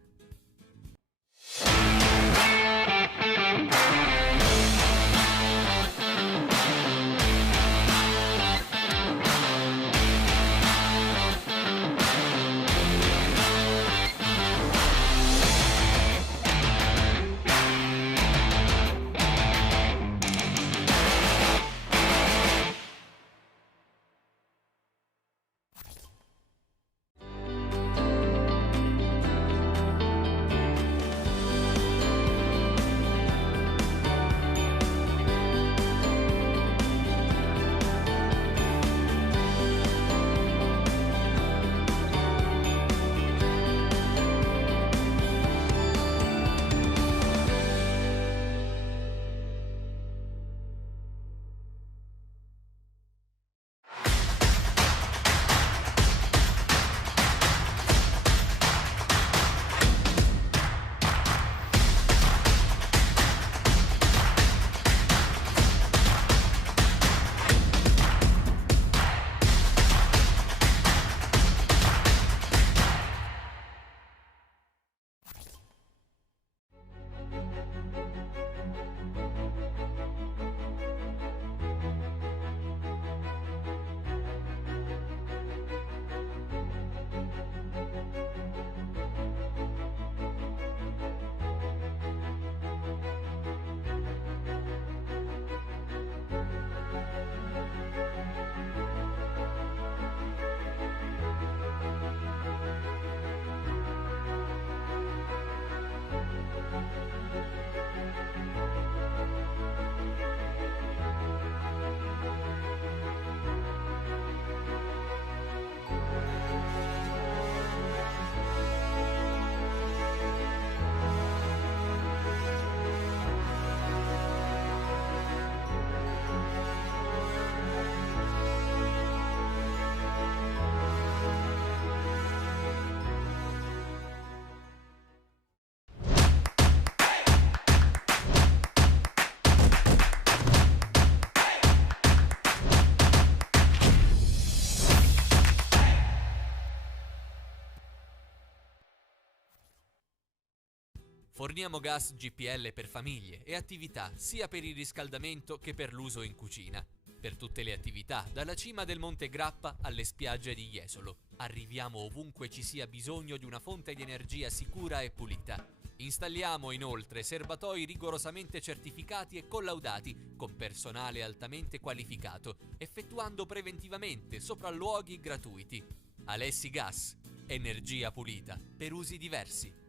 Forniamo gas GPL per famiglie e attività sia per il riscaldamento che per l'uso in cucina. Per tutte le attività, dalla cima del Monte Grappa alle spiagge di Jesolo. Arriviamo ovunque ci sia bisogno di una fonte di energia sicura e pulita. Installiamo inoltre serbatoi rigorosamente certificati e collaudati con personale altamente qualificato, effettuando preventivamente sopralluoghi gratuiti. Alessi Gas, energia pulita per usi diversi.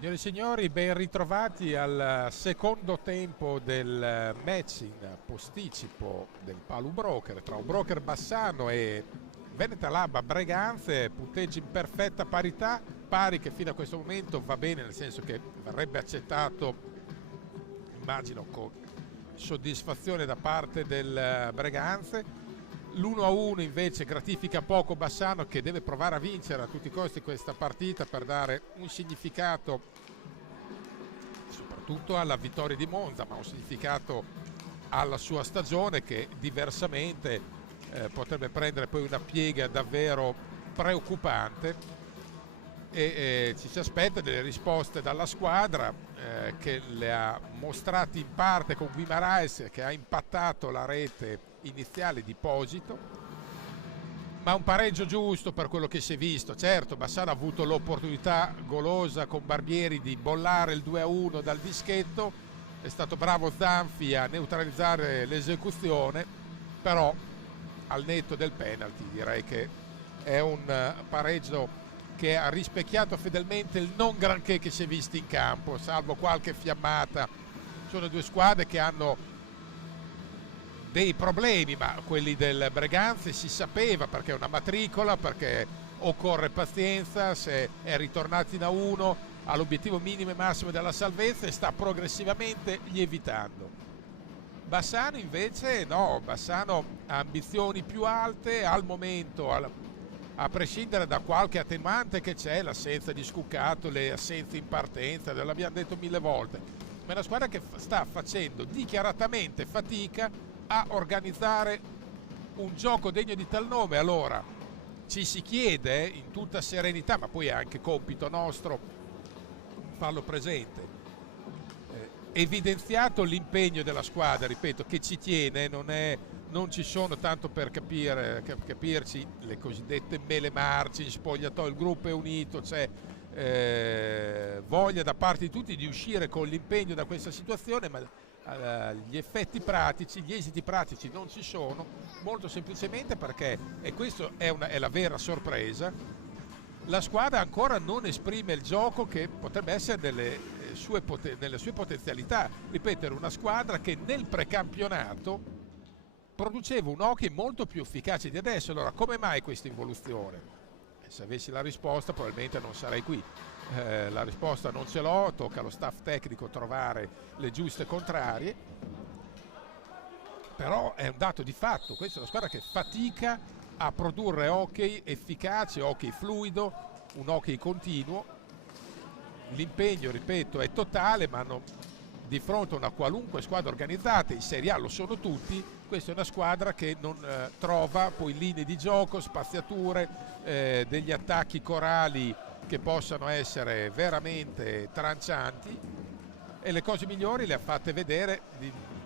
Signore e signori, ben ritrovati al secondo tempo del match in posticipo del Palu Broker tra un broker Bassano e Veneta Lab Breganze, punteggi in perfetta parità, pari che fino a questo momento va bene, nel senso che verrebbe accettato, immagino, con soddisfazione da parte del Breganze. L'1-1 invece gratifica poco Bassano, che deve provare a vincere a tutti i costi questa partita per dare un significato soprattutto alla vittoria di Monza, ma un significato alla sua stagione che diversamente potrebbe prendere poi una piega davvero preoccupante e ci si aspetta delle risposte dalla squadra che le ha mostrate in parte con Guimaraes, che ha impattato la rete iniziale di Posito, ma un pareggio giusto per quello che si è visto. Certo, Bassano ha avuto l'opportunità golosa con Barbieri di bollare il 2-1 dal dischetto, è stato bravo Zanfi a neutralizzare l'esecuzione, però al netto del penalty direi che è un pareggio che ha rispecchiato fedelmente il non granché che si è visto in campo, salvo qualche fiammata. Sono due squadre che hanno dei problemi, ma quelli del Breganze si sapeva, perché è una matricola, perché occorre pazienza, se è ritornato in A1 all'obiettivo minimo e massimo della salvezza e sta progressivamente lievitando. Bassano invece no, Bassano ha ambizioni più alte al momento, a prescindere da qualche attenuante che c'è, l'assenza di Scuccato, le assenze in partenza, l'abbiamo detto 1000 volte, ma è una squadra che sta facendo dichiaratamente fatica a organizzare un gioco degno di tal nome. Allora ci si chiede in tutta serenità, ma poi è anche compito nostro farlo presente, evidenziato l'impegno della squadra, ripeto, che ci tiene, non ci sono, tanto per capirci, le cosiddette mele marci in spogliatoio, il gruppo è unito, c'è voglia da parte di tutti di uscire con l'impegno da questa situazione, ma gli effetti pratici, gli esiti pratici non ci sono, molto semplicemente perché, e questa è la vera sorpresa, la squadra ancora non esprime il gioco che potrebbe essere nelle sue potenzialità. Ripeto, era una squadra che nel precampionato produceva un hockey molto più efficace di adesso. Allora, come mai questa involuzione? Se avessi la risposta probabilmente non sarei qui. La risposta non ce l'ho, tocca allo staff tecnico trovare le giuste contrarie, però è un dato di fatto, questa è una squadra che fatica a produrre hockey efficace, hockey fluido, un hockey continuo. L'impegno, ripeto, è totale, ma di fronte a una qualunque squadra organizzata, in Serie A lo sono tutti, questa è una squadra che non trova poi linee di gioco, spaziature, degli attacchi corali che possano essere veramente trancianti, e le cose migliori le ha fatte vedere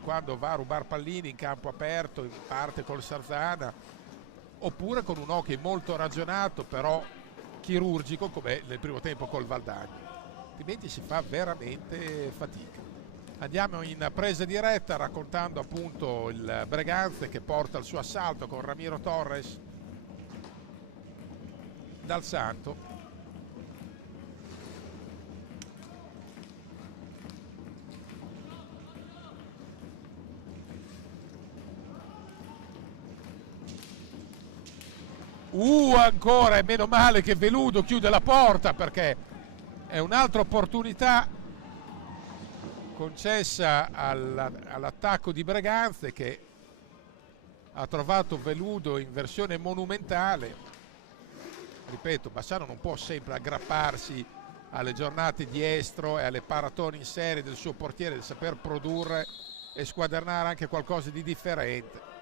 quando va a rubare pallini in campo aperto, in parte col Sarzana, oppure con un hockey molto ragionato però chirurgico come nel primo tempo col Valdagno, altrimenti si fa veramente fatica. Andiamo in presa diretta raccontando appunto il Breganze che porta il suo assalto con Ramiro Torres dal Santo. Ancora, e meno male che Veludo chiude la porta, perché è un'altra opportunità concessa all'attacco di Breganze, che ha trovato Veludo in versione monumentale. Ripeto, Bassano non può sempre aggrapparsi alle giornate di estro e alle paratone in serie del suo portiere, del saper produrre e squadernare anche qualcosa di differente.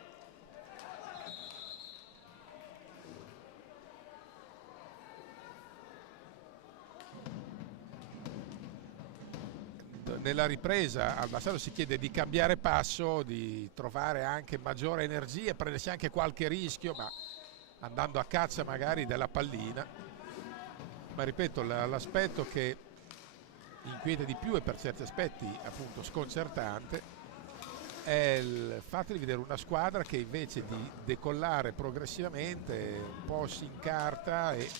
Nella ripresa al Bassano si chiede di cambiare passo, di trovare anche maggiore energia, prendersi anche qualche rischio, ma andando a caccia magari della pallina. Ma ripeto, l'aspetto che inquieta di più e per certi aspetti appunto sconcertante è il fatto di vedere una squadra che invece di decollare progressivamente un po' si incarta, e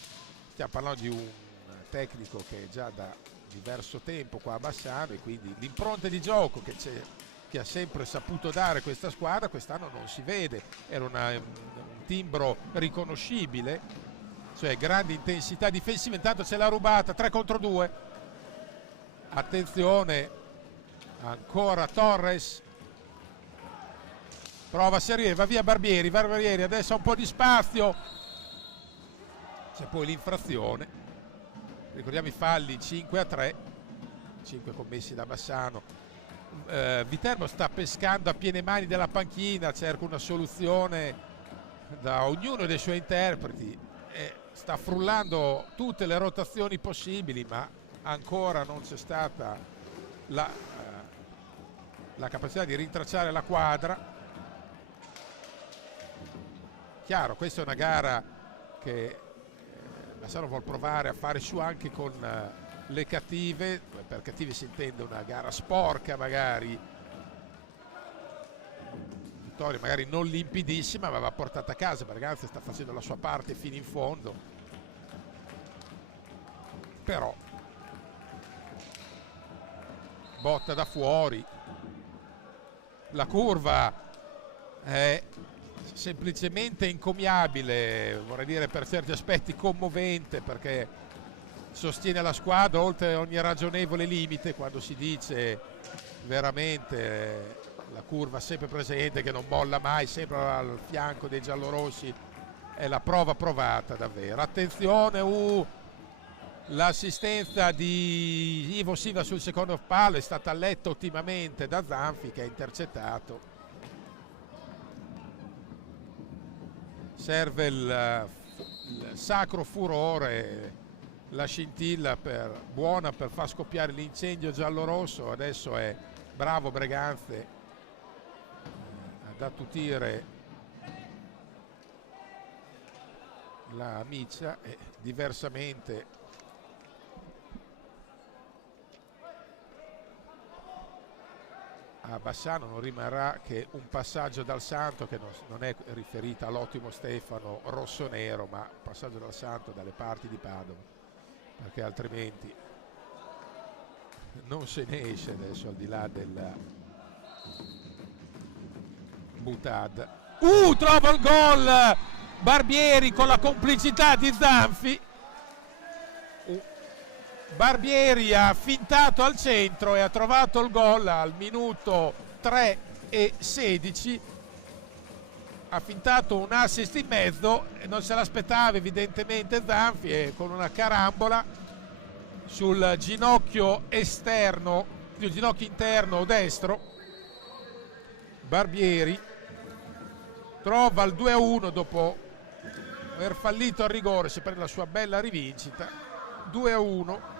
stiamo parlando di un tecnico che già da diverso tempo qua a Bassano, e quindi l'impronta di gioco che ha sempre saputo dare questa squadra quest'anno non si vede. Era un timbro riconoscibile, cioè grande intensità difensiva. Intanto c'è la rubata, 3 contro 2, attenzione, ancora Torres, prova Serie, va via Barbieri adesso ha un po' di spazio, c'è poi l'infrazione, ricordiamo i falli 5-3, 5 commessi da Bassano. Viterbo sta pescando a piene mani della panchina, cerca una soluzione da ognuno dei suoi interpreti, sta frullando tutte le rotazioni possibili, ma ancora non c'è stata la capacità di rintracciare la quadra. Chiaro, questa è una gara che Bassano vuol provare a fare su anche con le cattive. Per cattive si intende una gara sporca, magari vittoria magari non limpidissima, ma va portata a casa. Berganza sta facendo la sua parte fino in fondo, però botta da fuori, la curva è semplicemente encomiabile, vorrei dire per certi aspetti commovente, perché sostiene la squadra oltre ogni ragionevole limite. Quando si dice veramente la curva sempre presente, che non molla mai, sempre al fianco dei giallorossi, è la prova provata davvero. Attenzione, l'assistenza di Ivo Silva sul secondo palo è stata letta ottimamente da Zanfi, che ha intercettato. Serve il sacro furore, la scintilla buona per far scoppiare l'incendio giallorosso. Adesso è bravo Breganze ad attutire la miccia, e diversamente a Bassano non rimarrà che un passaggio dal Santo, che non è riferita all'ottimo Stefano rossonero, ma un passaggio dal Santo dalle parti di Padova, perché altrimenti non se ne esce adesso, al di là del Butad. Trova il gol Barbieri con la complicità di Zanfi. Barbieri ha fintato al centro e ha trovato il gol al minuto 3:16. Ha fintato un assist in mezzo e non se l'aspettava evidentemente Zanfi, e con una carambola sul ginocchio esterno, il ginocchio interno destro, Barbieri trova il 2-1 dopo aver fallito al rigore. Si prende la sua bella rivincita, 2-1.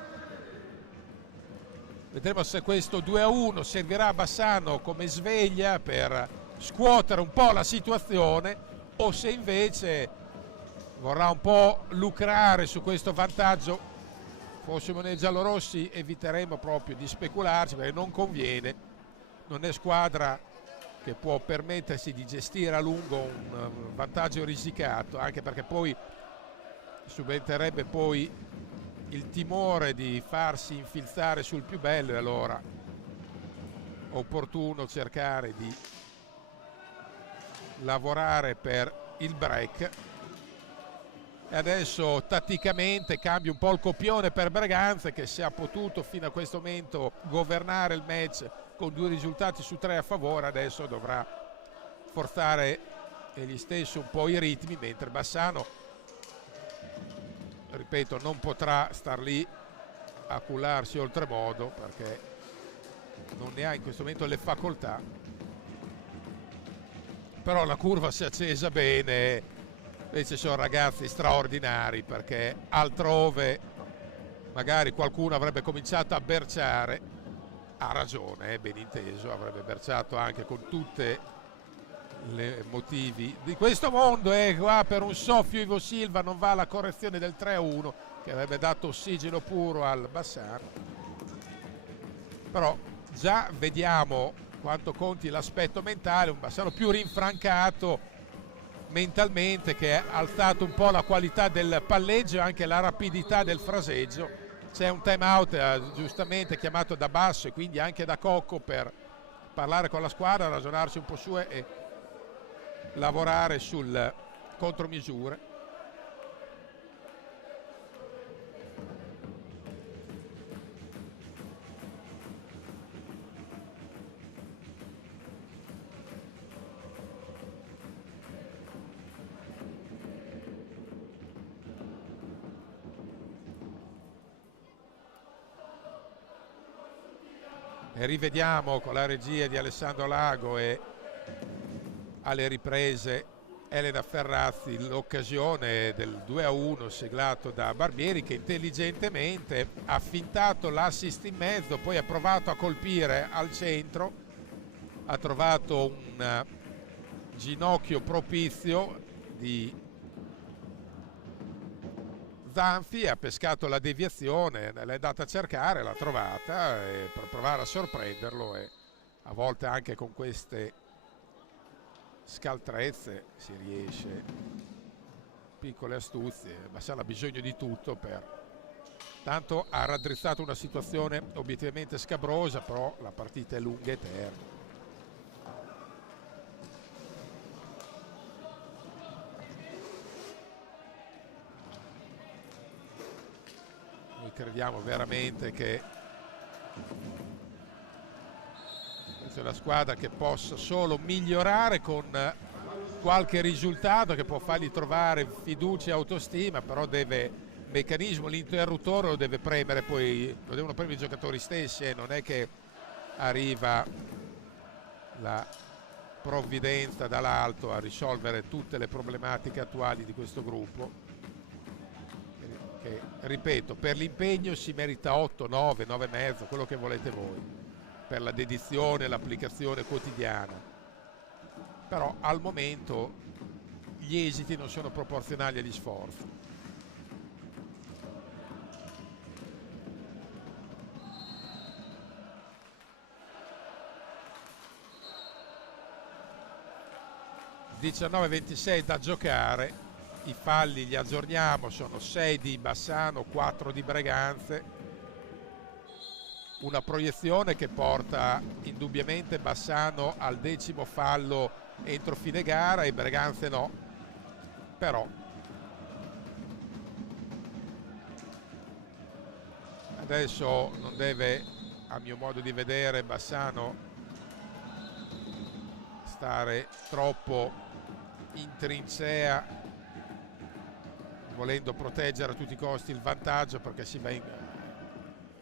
Vedremo se questo 2-1 servirà a Bassano come sveglia per scuotere un po' la situazione, o se invece vorrà un po' lucrare su questo vantaggio. Fossimo nei giallorossi eviteremo proprio di specularci, perché non conviene. Non è squadra che può permettersi di gestire a lungo un vantaggio risicato, anche perché poi subenterebbe poi il timore di farsi infilzare sul più bello, e allora opportuno cercare di lavorare per il break. E adesso tatticamente cambia un po' il copione per Breganza, che se ha potuto fino a questo momento governare il match con 2 risultati su 3 a favore, adesso dovrà forzare egli stesso un po' i ritmi, mentre Bassano, ripeto, non potrà star lì a cullarsi oltremodo, perché non ne ha in questo momento le facoltà. Però la curva si è accesa bene, invece sono ragazzi straordinari, perché altrove magari qualcuno avrebbe cominciato a berciare, ha ragione, ben inteso, avrebbe berciato anche con tutte le motivi di questo mondo, e qua per un soffio Ivo Silva non va la correzione del 3-1, che avrebbe dato ossigeno puro al Bassano. Però già vediamo quanto conti l'aspetto mentale, un Bassano più rinfrancato mentalmente, che ha alzato un po' la qualità del palleggio e anche la rapidità del fraseggio. c'è un time out giustamente chiamato da Basso e quindi anche da Cocco per parlare con la squadra, ragionarsi un po' su e lavorare sul contromisure. E rivediamo con la regia di Alessandro Lago e alle riprese Elena Ferrazzi l'occasione del 2-1 siglato da Barbieri, che intelligentemente ha fintato l'assist in mezzo, poi ha provato a colpire al centro, ha trovato un ginocchio propizio di Zanfi, ha pescato la deviazione, l'è andata a cercare, l'ha trovata per provare a sorprenderlo, e a volte anche con queste scaltrezze si riesce, piccole astuzie. Bassano ha bisogno di tutto tanto ha raddrizzato una situazione obiettivamente scabrosa, però la partita è lunga e eterna. Crediamo veramente che questa è una squadra che possa solo migliorare con qualche risultato che può fargli trovare fiducia e autostima, però deve, il meccanismo, l'interruttore lo deve premere, poi lo devono premere i giocatori stessi, e non è che arriva la provvidenza dall'alto a risolvere tutte le problematiche attuali di questo gruppo. Che, ripeto, per l'impegno si merita 8, 9, 9,5, quello che volete voi, per la dedizione, l'applicazione quotidiana, però al momento gli esiti non sono proporzionali agli sforzi. (19:26) da giocare. I falli li aggiorniamo, sono 6 di Bassano, 4 di Breganze, una proiezione che porta indubbiamente Bassano al 10° fallo entro fine gara e Breganze no, però adesso non deve, a mio modo di vedere, Bassano stare troppo in trincea volendo proteggere a tutti i costi il vantaggio, perché si va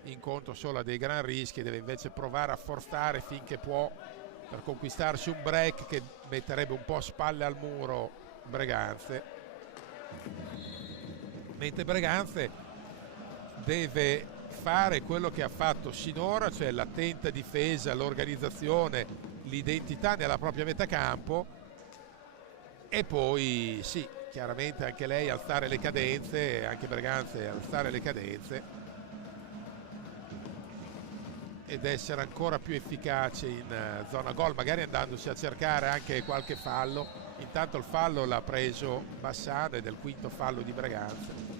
incontro solo a dei gran rischi, deve invece provare a forzare finché può per conquistarsi un break che metterebbe un po' spalle al muro Breganze, mentre Breganze deve fare quello che ha fatto sinora, cioè l'attenta difesa, l'organizzazione, l'identità nella propria metà campo, e poi sì, chiaramente anche lei alzare le cadenze, anche Breganze alzare le cadenze ed essere ancora più efficace in zona gol, magari andandosi a cercare anche qualche fallo. Intanto il fallo l'ha preso Bassano ed è il 5° fallo di Breganze.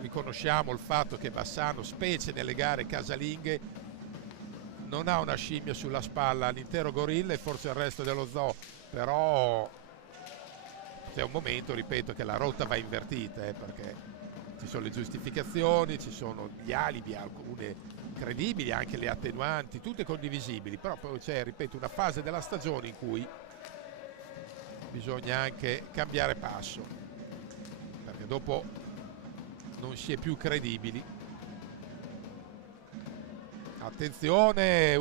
Riconosciamo il fatto che Bassano, specie nelle gare casalinghe, non ha una scimmia sulla spalla, l'intero gorilla e forse il resto dello zoo, però c'è un momento, ripeto, che la rotta va invertita, perché ci sono le giustificazioni, ci sono gli alibi, alcune credibili, anche le attenuanti, tutte condivisibili, però poi c'è, ripeto, una fase della stagione in cui bisogna anche cambiare passo, perché dopo non si è più credibili. Attenzione,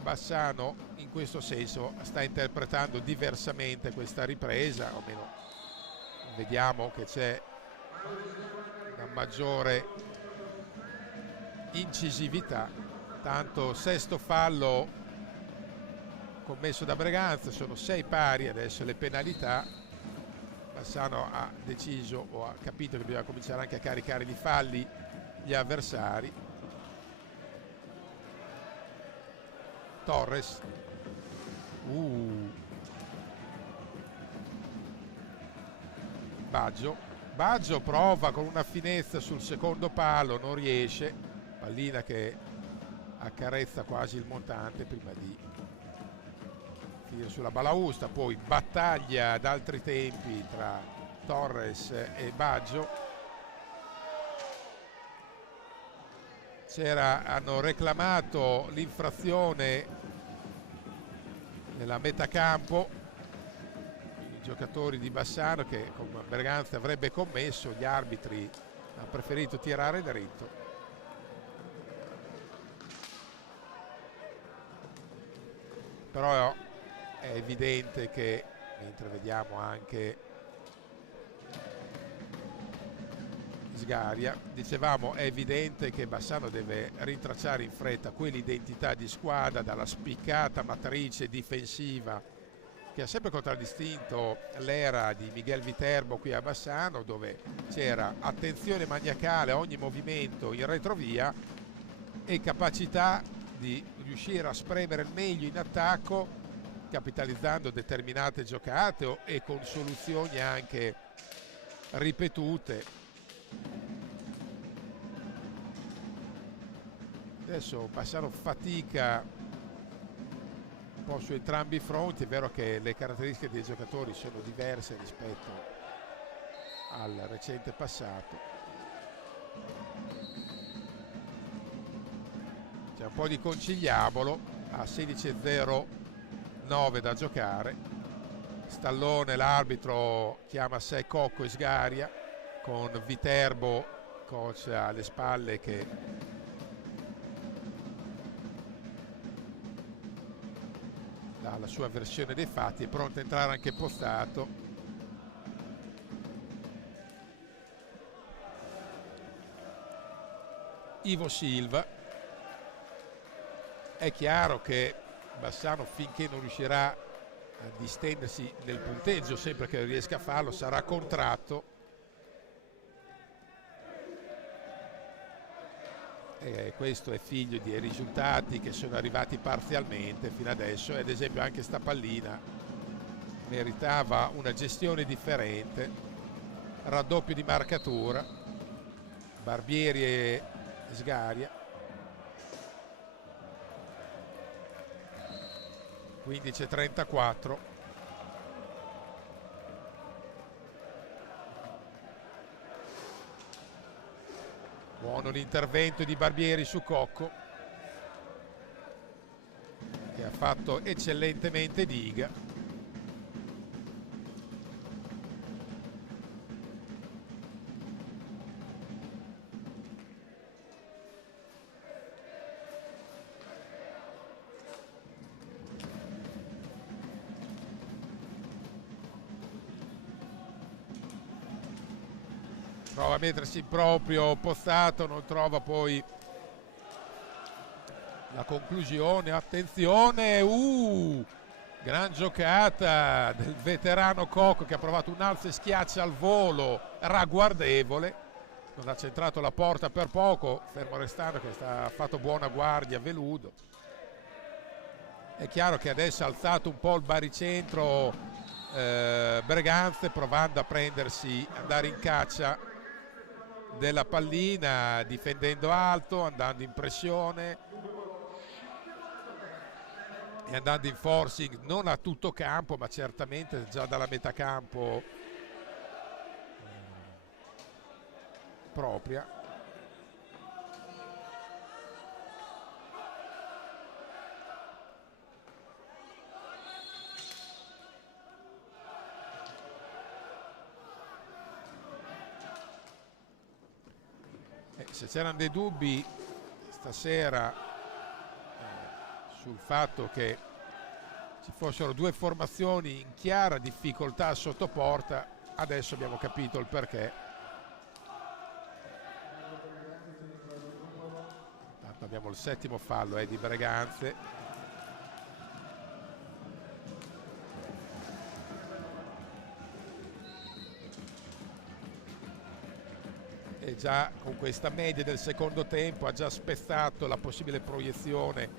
Bassano in questo senso sta interpretando diversamente questa ripresa, o meno vediamo che c'è una maggiore incisività. Tanto sesto fallo commesso da Breganze, sono 6 pari adesso le penalità. Bassano ha deciso o ha capito che bisogna cominciare anche a caricare di falli gli avversari. Torres, Baggio prova con una finezza sul secondo palo, non riesce, pallina che accarezza quasi il montante prima di finire sulla balaustra. Poi battaglia ad altri tempi tra Torres e Baggio. Hanno reclamato l'infrazione nella metacampo i giocatori di Bassano, che con Breganze avrebbe commesso. Gli arbitri hanno preferito tirare dritto. Però è evidente che, mentre vediamo anche Sgaria, dicevamo, è evidente che Bassano deve rintracciare in fretta quell'identità di squadra, dalla spiccata matrice difensiva che ha sempre contraddistinto l'era di Miguel Viterbo qui a Bassano, dove c'era attenzione maniacale a ogni movimento in retrovia e capacità di riuscire a spremere il meglio in attacco, capitalizzando determinate giocate e con soluzioni anche ripetute. Adesso Bassano fatica un po' su entrambi i fronti. È vero che le caratteristiche dei giocatori sono diverse rispetto al recente passato. C'è un po' di conciliabolo a 16:09 da giocare. Stallone, l'arbitro, chiama a sé Cocco e Sgaria, con Viterbo, coach alle spalle, che dà la sua versione dei fatti. È pronto a entrare anche Pozzato. Ivo Silva. È chiaro che Bassano, finché non riuscirà a distendersi nel punteggio, sempre che riesca a farlo, sarà contratto. E questo è figlio di risultati che sono arrivati parzialmente fino adesso, e ad esempio anche sta pallina meritava una gestione differente. Raddoppio di marcatura, Barbieri e Sgaria. 15:34. Buono l'intervento di Barbieri su Cocco, che ha fatto eccellentemente diga. Prova a mettersi in proprio Pozzato, non trova poi la conclusione. Attenzione, gran giocata del veterano Cocco, che ha provato un alzo e schiaccia al volo ragguardevole. Non ha centrato la porta per poco, fermo restando che ha fatto buona guardia Veludo. È chiaro che adesso ha alzato un po' il baricentro Breganze, provando a prendersi, andare in caccia della pallina, difendendo alto, andando in pressione e andando in forcing, non a tutto campo, ma certamente già dalla metà campo propria. Se c'erano dei dubbi stasera sul fatto che ci fossero due formazioni in chiara difficoltà sotto porta, adesso abbiamo capito il perché. abbiamo il settimo fallo di Breganze. E già con questa media del secondo tempo ha già spezzato la possibile proiezione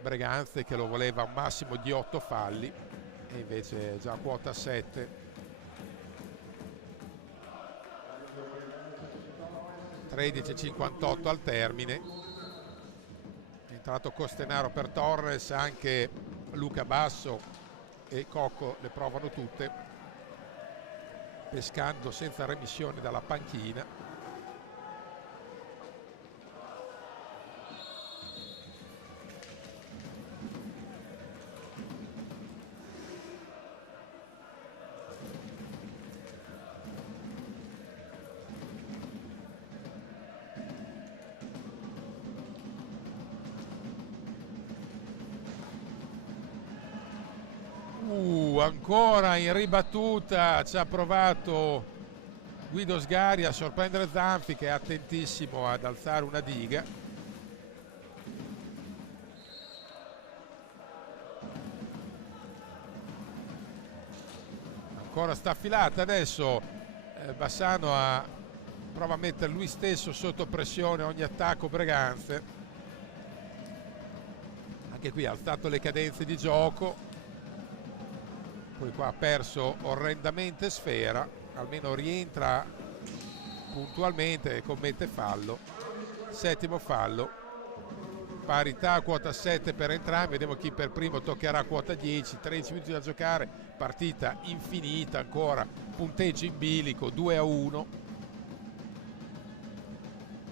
Breganze, che lo voleva a un massimo di 8 falli, e invece è già quota 7. 13:58 al termine. È entrato Costenaro per Torres, anche Luca Basso e Cocco le provano tutte, pescando senza remissione dalla panchina. Ancora in ribattuta ci ha provato Guido Sgari a sorprendere Zanfi, che è attentissimo ad alzare una diga. Ancora sta affilata adesso. Bassano prova a mettere lui stesso sotto pressione ogni attacco Breganze. Anche qui ha alzato le cadenze di gioco. Poi qua ha perso orrendamente Sfera, almeno rientra puntualmente e commette fallo. Settimo fallo, parità a quota 7 per entrambi, vediamo chi per primo toccherà quota 10. 13 minuti da giocare, partita infinita ancora, punteggio in bilico 2-1.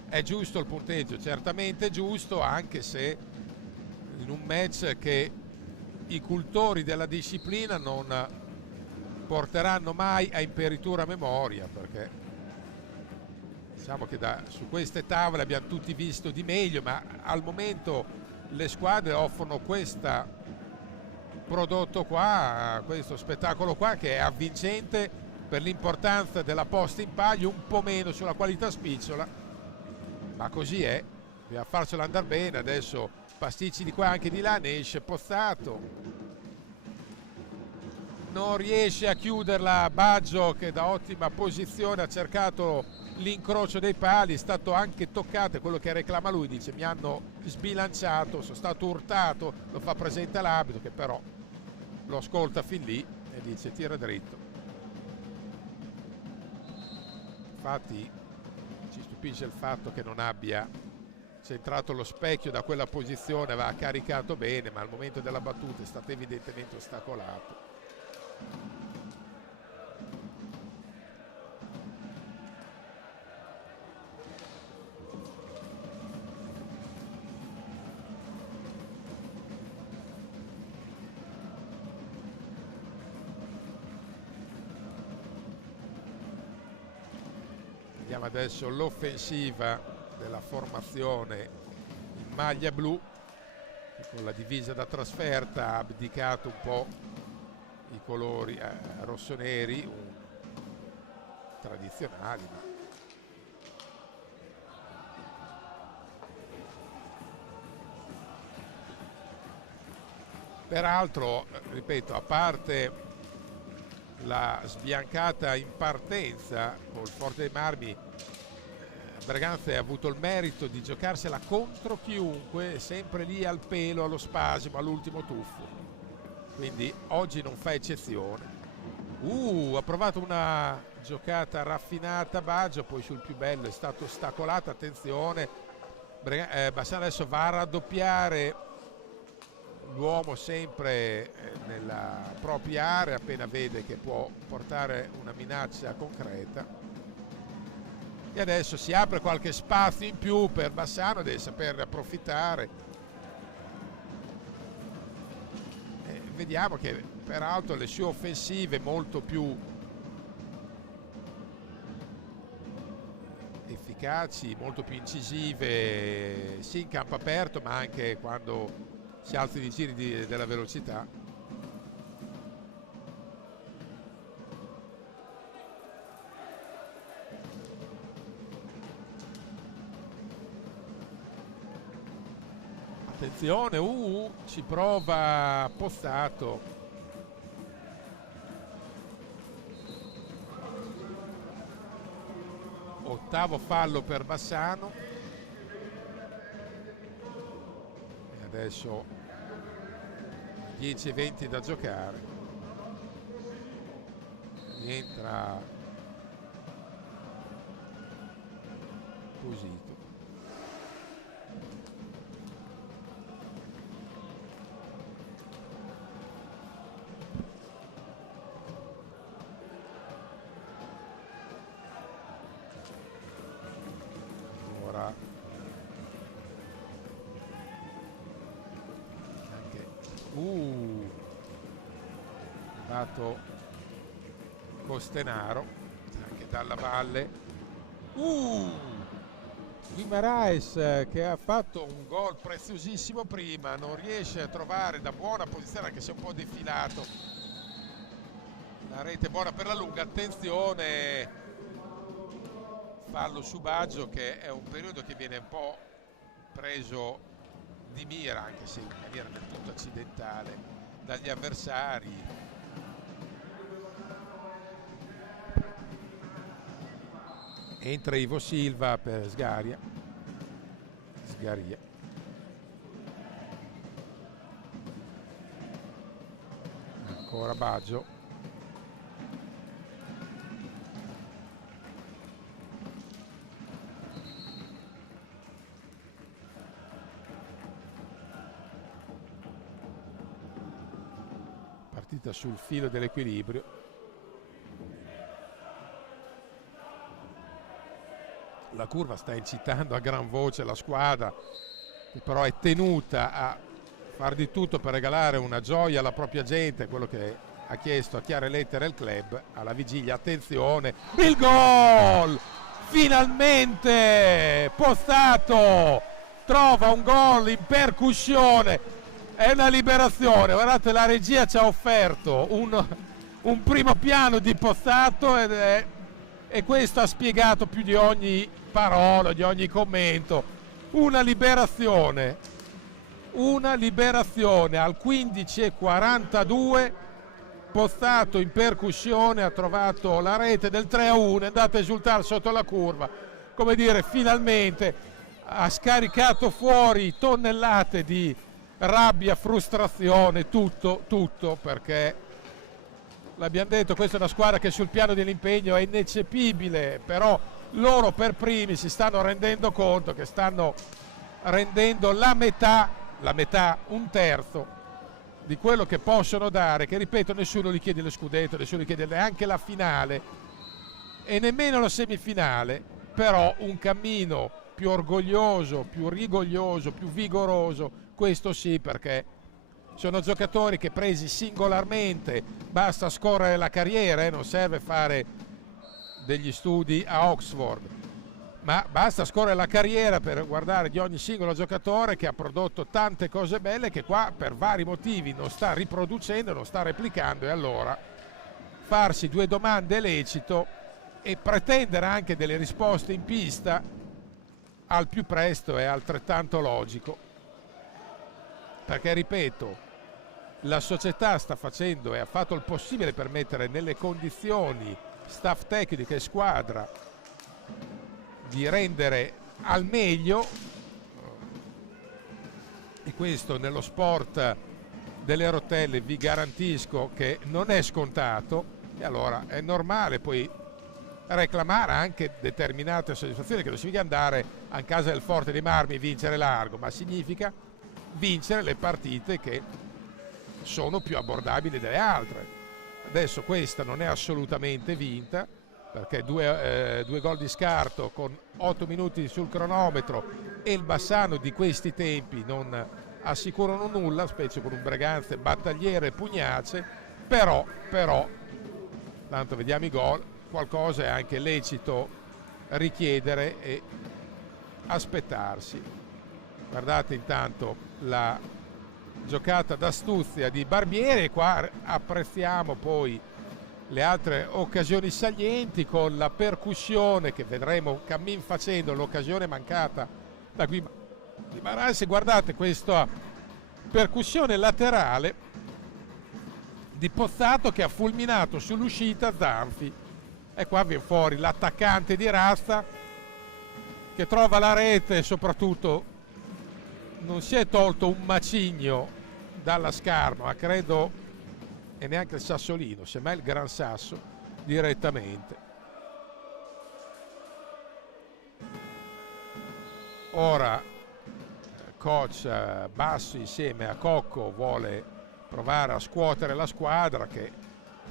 È giusto il punteggio, certamente giusto, anche se in un match che i cultori della disciplina non porteranno mai a imperitura memoria, perché diciamo che su queste tavole abbiamo tutti visto di meglio, ma al momento le squadre offrono questo prodotto qua, questo spettacolo qua, che è avvincente per l'importanza della posta in palio, un po' meno sulla qualità spicciola, ma così è, bisogna farcela andare bene. Adesso pasticci di qua anche di là, ne esce Pozzato, non riesce a chiuderla Baggio, che da ottima posizione ha cercato l'incrocio dei pali, è stato anche toccato, è quello che reclama lui, dice mi hanno sbilanciato, sono stato urtato, lo fa presente all'arbitro, che però lo ascolta fin lì e dice tira dritto. Infatti ci stupisce il fatto che non abbia centrato lo specchio da quella posizione, aveva caricato bene, ma al momento della battuta è stato evidentemente ostacolato. Vediamo adesso l'offensiva della formazione in maglia blu, che con la divisa da trasferta ha abdicato un po' i colori rossoneri tradizionali, ma peraltro, ripeto, a parte la sbiancata in partenza col Forte dei Marmi, Breganze ha avuto il merito di giocarsela contro chiunque, sempre lì al pelo, allo spasimo, all'ultimo tuffo, quindi oggi non fa eccezione. Ha provato una giocata raffinata Baggio, poi sul più bello è stato ostacolato, attenzione, Bassano adesso va a raddoppiare, l'uomo sempre nella propria area, appena vede che può portare una minaccia concreta. E adesso si apre qualche spazio in più per Bassano, deve saperne approfittare. E vediamo che peraltro le sue offensive molto più efficaci, molto più incisive, sì in campo aperto, ma anche quando si alzano i giri della velocità. Attenzione, ci prova Pozzato. Ottavo fallo per Bassano. E adesso 10:20 da giocare. Rientra Posito. Ora anche dato Costenaro anche dalla valle. Guimaraes che ha fatto un gol preziosissimo prima, non riesce a trovare da buona posizione, anche se è un po' defilato. La rete buona per la lunga, attenzione, fallo su Baggio, che è un periodo che viene un po' preso di mira, anche se in maniera del tutto accidentale, dagli avversari. Entra Ivo Silva per Sgaria. Ancora Baggio. Partita sul filo dell'equilibrio. La curva sta incitando a gran voce la squadra, che però è tenuta a far di tutto per regalare una gioia alla propria gente, quello che ha chiesto a chiare lettere il club alla vigilia. Attenzione, il gol! Finalmente Pozzato trova un gol in percussione, è una liberazione. Guardate, la regia ci ha offerto un primo piano di Pozzato e questo ha spiegato più di ogni parola, di ogni commento. Una liberazione al 15:42. Pozzato in percussione ha trovato la rete del 3-1, è andato a esultare sotto la curva, come dire, finalmente ha scaricato fuori tonnellate di rabbia, frustrazione, tutto, perché l'abbiamo detto, questa è una squadra che sul piano dell'impegno è ineccepibile, però loro per primi si stanno rendendo conto che stanno rendendo la metà, un terzo di quello che possono dare, che ripeto, nessuno gli chiede lo scudetto, nessuno gli chiede neanche la finale e nemmeno la semifinale, però un cammino più orgoglioso, più rigoglioso, più vigoroso, questo sì, perché sono giocatori che presi singolarmente basta scorrere la carriera, non serve fare degli studi a Oxford, ma basta scorrere la carriera per guardare di ogni singolo giocatore che ha prodotto tante cose belle che qua per vari motivi non sta riproducendo, non sta replicando, e allora farsi due domande è lecito e pretendere anche delle risposte in pista al più presto è altrettanto logico, perché ripeto, la società sta facendo e ha fatto il possibile per mettere nelle condizioni staff tecnico e squadra di rendere al meglio, e questo nello sport delle rotelle vi garantisco che non è scontato, e allora è normale poi reclamare anche determinate soddisfazioni, che non significa andare a casa del Forte dei Marmi e vincere largo, ma significa vincere le partite che sono più abbordabili delle altre. Adesso questa non è assolutamente vinta, perché due gol di scarto con 8 minuti sul cronometro e il Bassano di questi tempi non assicurano nulla, specie con un Breganze battagliere e pugnace, però tanto vediamo i gol, qualcosa è anche lecito richiedere e aspettarsi. Guardate intanto la giocata d'astuzia di Barbieri, e qua apprezziamo poi le altre occasioni salienti con la percussione che vedremo cammin facendo, l'occasione mancata di Marais. Guardate questa percussione laterale di Pozzato che ha fulminato sull'uscita Zanfi, e qua viene fuori l'attaccante di Razza che trova la rete e soprattutto non si è tolto un macigno dalla scarpa, ma credo, e neanche il sassolino, semmai il Gran Sasso direttamente. Ora coach Basso insieme a Cocco vuole provare a scuotere la squadra, che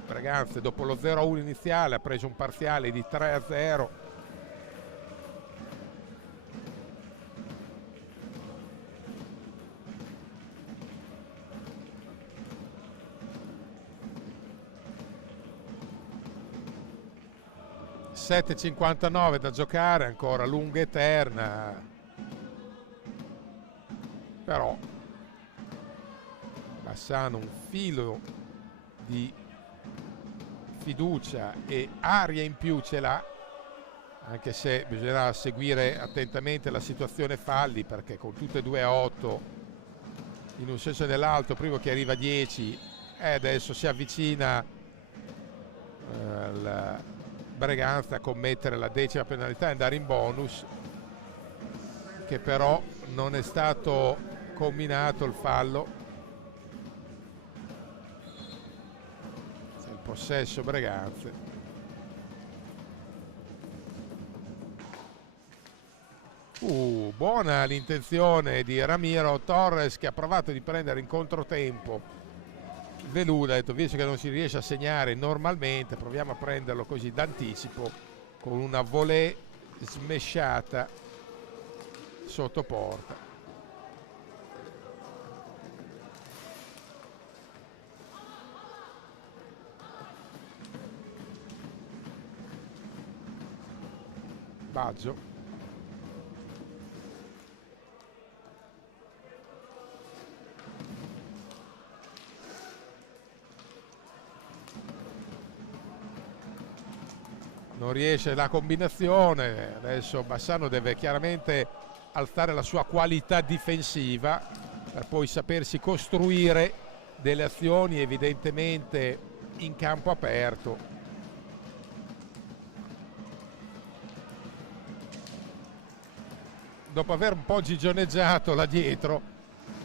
Breganze dopo lo 0-1 iniziale ha preso un parziale di 3-0. (7:59) da giocare, ancora lunga eterna, però Bassano un filo di fiducia e aria in più ce l'ha, anche se bisognerà seguire attentamente la situazione falli, perché con tutte e due a 8 in un senso e nell'altro, primo che arriva a 10 e adesso si avvicina al Breganze a commettere la 10ª penalità e andare in bonus, che però non è stato comminato il fallo. Il possesso Breganze. Buona l'intenzione di Ramiro Torres, che ha provato di prendere in controtempo Veluda, ha detto visto che non si riesce a segnare normalmente proviamo a prenderlo così d'anticipo con una volée smesciata sotto porta. Baggio. Non riesce la combinazione, adesso Bassano deve chiaramente alzare la sua qualità difensiva per poi sapersi costruire delle azioni evidentemente in campo aperto. Dopo aver un po' gigioneggiato là dietro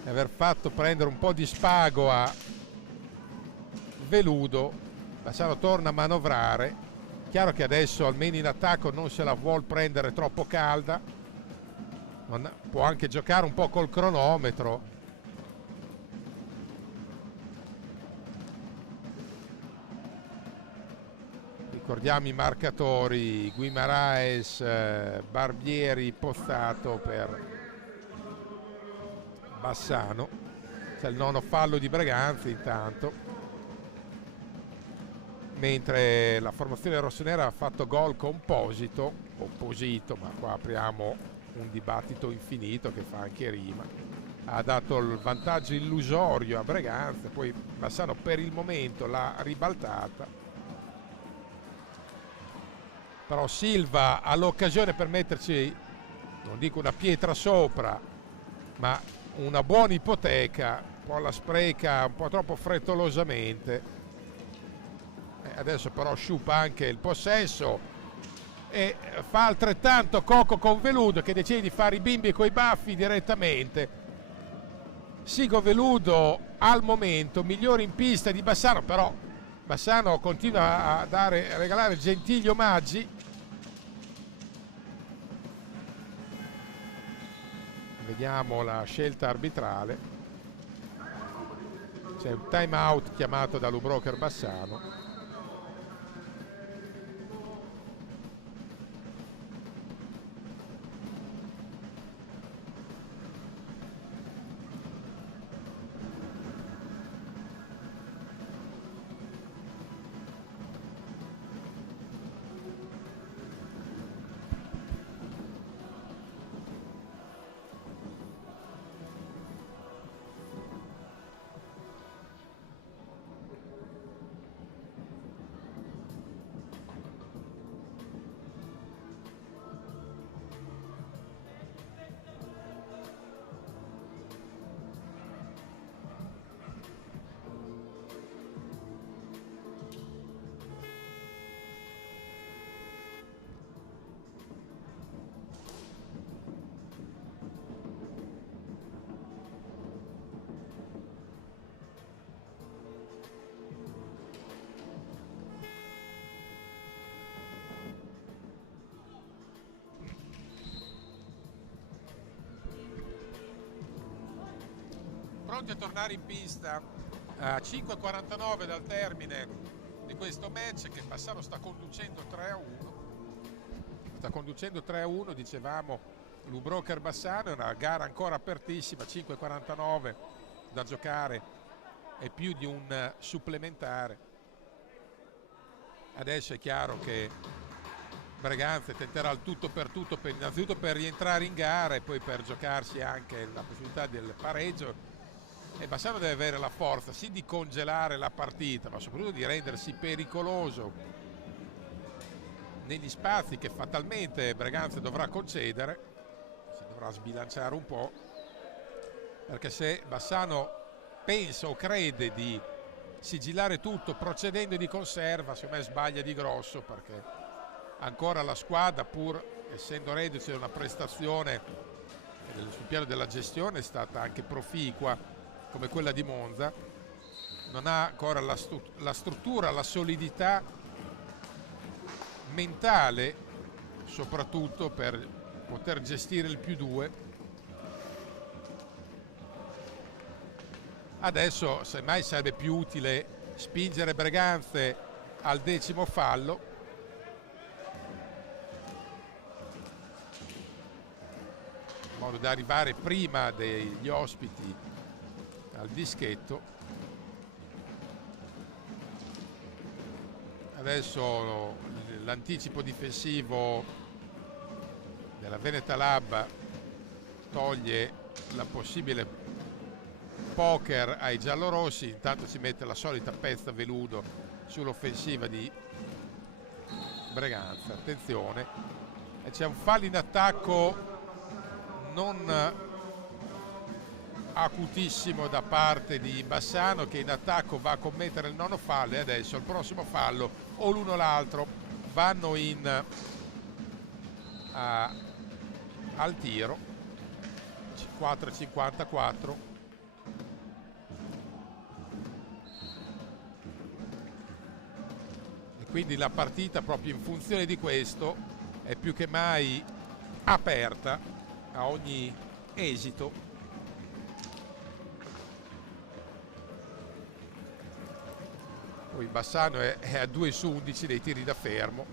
e aver fatto prendere un po' di spago a Veludo, Bassano torna a manovrare. Chiaro che adesso almeno in attacco non se la vuol prendere troppo calda, può anche giocare un po' col cronometro. Ricordiamo i marcatori: Guimaraes, Barbieri, Pozzato per Bassano. C'è il nono fallo di Breganze intanto, mentre la formazione rossonera ha fatto gol composito, ma qua apriamo un dibattito infinito che fa anche rima. Ha dato il vantaggio illusorio a Breganze, poi Bassano per il momento l'ha ribaltata, però Silva ha l'occasione per metterci, non dico una pietra sopra, ma una buona ipoteca, un po' la spreca un po' troppo frettolosamente. Adesso però sciupa anche il possesso e fa altrettanto Cocco con Veludo, che decide di fare i bimbi coi baffi direttamente. Sigo Veludo al momento migliore in pista di Bassano, però Bassano continua a regalare gentili omaggi. Vediamo la scelta arbitrale. C'è un time out chiamato da Lubroker Bassano. pronti a tornare in pista a 5:49 dal termine di questo match, che Bassano sta conducendo 3-1. Sta conducendo 3-1, dicevamo, Lubrocher Bassano. È una gara ancora apertissima, 5:49 da giocare e più di un supplementare. Adesso è chiaro che Breganze tenterà il tutto per tutto, innanzitutto per rientrare in gara e poi per giocarsi anche la possibilità del pareggio, e Bassano deve avere la forza sì di congelare la partita, ma soprattutto di rendersi pericoloso negli spazi che fatalmente Breganze dovrà concedere. Si dovrà sbilanciare un po', perché se Bassano pensa o crede di sigillare tutto procedendo di conserva, secondo me sbaglia di grosso, perché ancora la squadra, pur essendo reduce da una prestazione sul piano della gestione è stata anche proficua come quella di Monza, non ha ancora la struttura, la solidità mentale soprattutto per poter gestire il +2. Adesso semmai sarebbe più utile spingere Breganze al 10° fallo, in modo da arrivare prima degli ospiti al dischetto. Adesso l'anticipo difensivo della Veneta Lab toglie la possibile poker ai giallorossi. Intanto si mette la solita pezza veludo sull'offensiva di Breganze. Attenzione, e c'è un fallo in attacco non acutissimo da parte di Bassano, che in attacco va a commettere il 9° fallo, e adesso il prossimo fallo o l'uno o l'altro vanno al tiro. 4:54. E quindi la partita, proprio in funzione di questo, è più che mai aperta a ogni esito. Poi Bassano è a 2 su 11 dei tiri da fermo,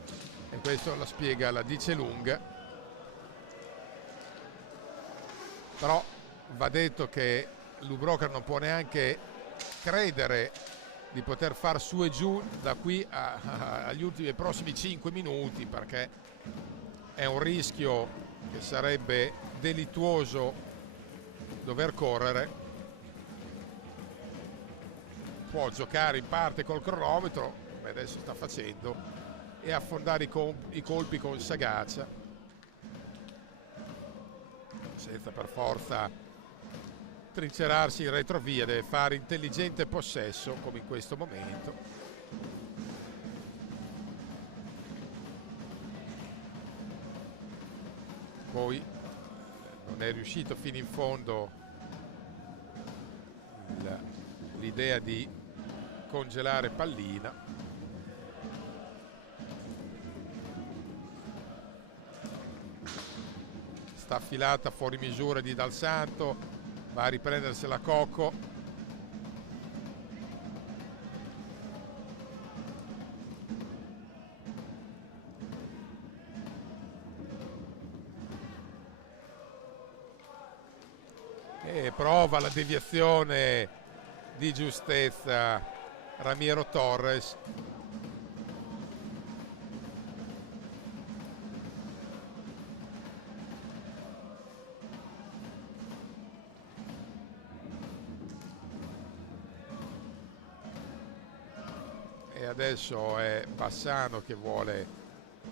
e questo la dice lunga. Però va detto che Lubrocher non può neanche credere di poter far su e giù da qui agli ultimi prossimi 5 minuti, perché è un rischio che sarebbe delittuoso dover correre. Può giocare in parte col cronometro, come adesso sta facendo, e affondare i colpi con sagacia, senza per forza trincerarsi in retrovia. Deve fare intelligente possesso, come in questo momento. Poi non è riuscito fino in fondo l'idea di congelare pallina. Sta affilata fuori misura di Dal Santo, va a riprendersela Cocco. E prova la deviazione di giustezza Ramiro Torres. E adesso è Bassano che vuole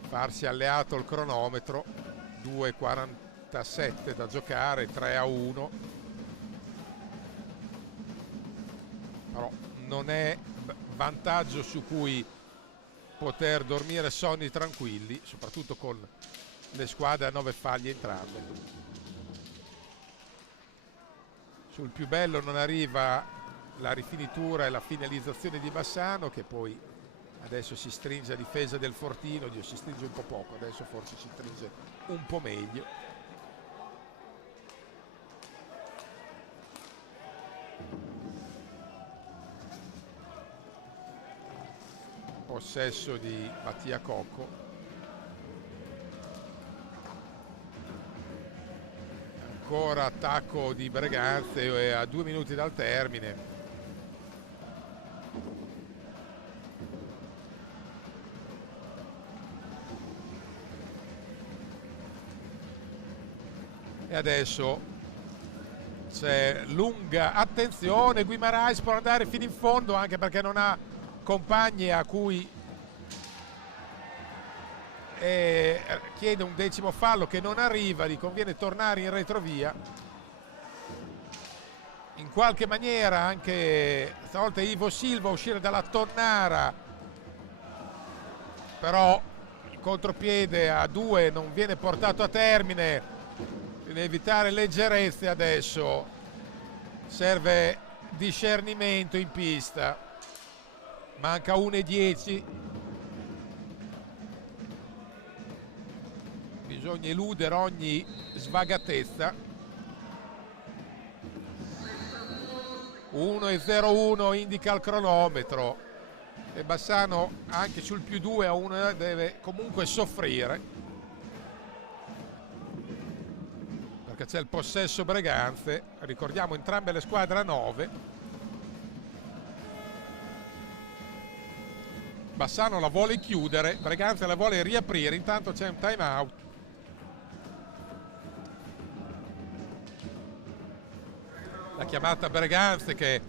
farsi alleato il cronometro. 2:47 da giocare, 3-1. Però non è vantaggio su cui poter dormire sonni tranquilli, soprattutto con le squadre a 9 falli entrambe. Sul più bello non arriva la rifinitura e la finalizzazione di Bassano, che poi adesso si stringe a difesa del Fortino. Si stringe un po' poco, adesso forse si stringe un po' meglio. possesso di Mattia Cocco. Ancora attacco di Breganze a 2 minuti dal termine. E adesso c'è lunga attenzione, Guimarães può andare fino in fondo anche perché non ha compagni a cui chiede un 10° fallo che non arriva, gli conviene tornare in retrovia. In qualche maniera anche stavolta Ivo Silva uscire dalla tonnara, però il contropiede a 2 non viene portato a termine. Per evitare leggerezze adesso serve discernimento in pista. Manca 1:10. Bisogna eludere ogni svagatezza. 1:01 indica il cronometro e Bassano anche sul +2 a 1 deve comunque soffrire, perché c'è il possesso Breganze. Ricordiamo entrambe le squadre a 9. Bassano la vuole chiudere, Breganze la vuole riaprire, intanto c'è un time out. La chiamata Breganze che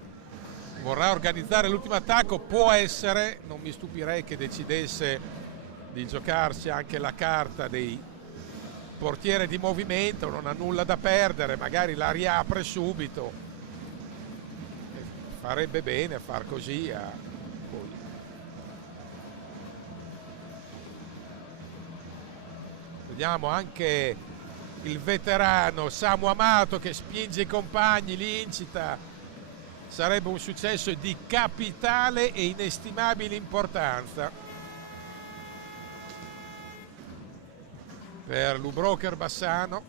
vorrà organizzare l'ultimo attacco, può essere, non mi stupirei che decidesse di giocarsi anche la carta dei portiere di movimento, non ha nulla da perdere, magari la riapre subito, farebbe bene a far così. Vediamo anche il veterano Samu Amato che spinge i compagni, li incita. Sarebbe un successo di capitale e inestimabile importanza per l'U-Broker Bassano,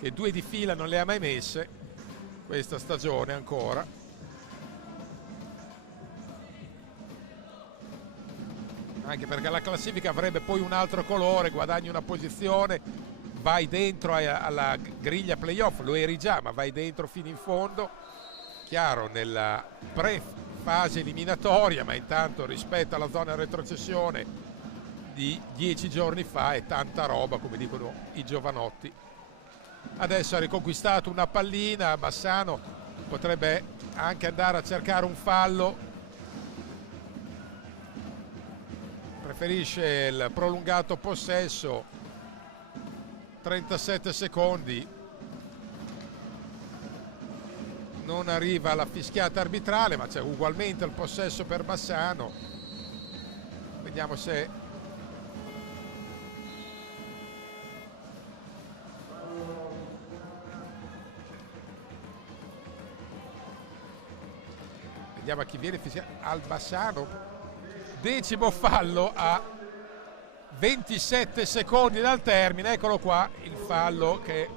che 2 di fila non le ha mai messe questa stagione ancora. Anche perché la classifica avrebbe poi un altro colore, guadagni una posizione, vai dentro alla griglia playoff, lo eri già, ma vai dentro fino in fondo. Chiaro, nella pre-fase eliminatoria, ma intanto rispetto alla zona retrocessione di 10 giorni fa è tanta roba, come dicono i giovanotti. Adesso ha riconquistato una pallina, Bassano potrebbe anche andare a cercare un fallo, preferisce il prolungato possesso. 37 secondi, non arriva la fischiata arbitrale, ma c'è ugualmente il possesso per Bassano. Vediamo se a chi viene fischiato, al Bassano. 10° fallo a 27 secondi dal termine. Eccolo qua il fallo che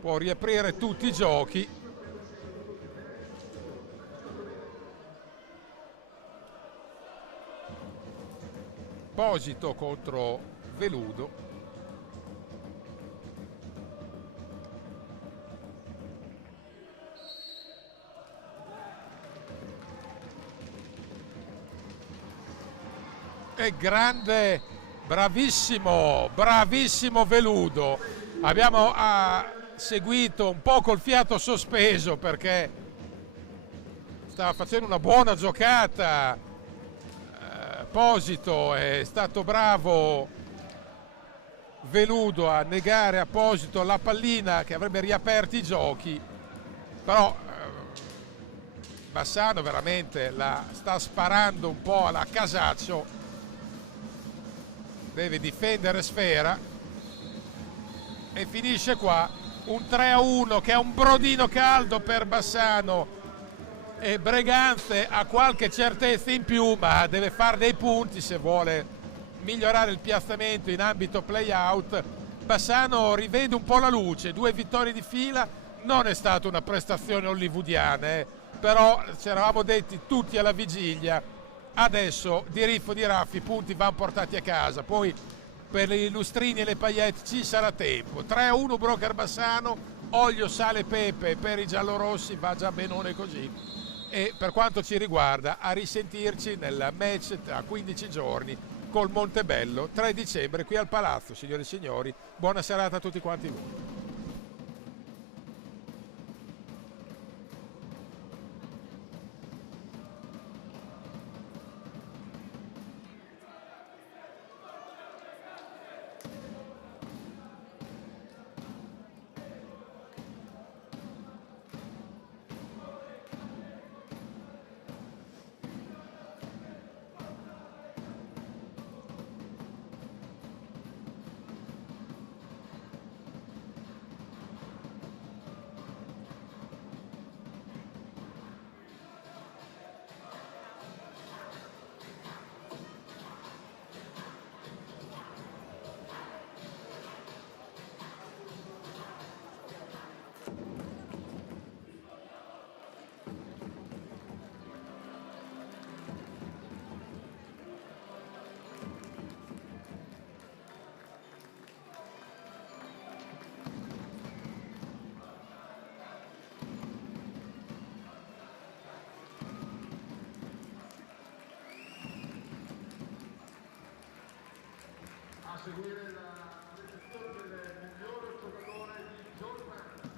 può riaprire tutti i giochi. Posito contro Veludo. E grande, bravissimo Veludo. Abbiamo seguito un po' col fiato sospeso perché stava facendo una buona giocata. Posito, è stato bravo Veludo a negare a Posito la pallina che avrebbe riaperto i giochi, però Bassano veramente la sta sparando un po' alla Casaccio, deve difendere Sfera e finisce qua un 3-1 che è un brodino caldo per Bassano. E Breganze ha qualche certezza in più, ma deve fare dei punti se vuole migliorare il piazzamento in ambito play-out. Bassano rivede un po' la luce, 2 vittorie di fila, non è stata una prestazione hollywoodiana, però ci eravamo detti tutti alla vigilia Adesso di Riffo di Raffi i punti vanno portati a casa, poi per i lustrini e le paillette ci sarà tempo. 3-1 Broker Bassano, olio, sale, pepe per i giallorossi, va già benone così. E per quanto ci riguarda, a risentirci nel match tra 15 giorni col Montebello, 3 dicembre qui al Palazzo. Signore e signori, buona serata a tutti quanti voi. Seguire la recensione del migliore giocatore di giornata.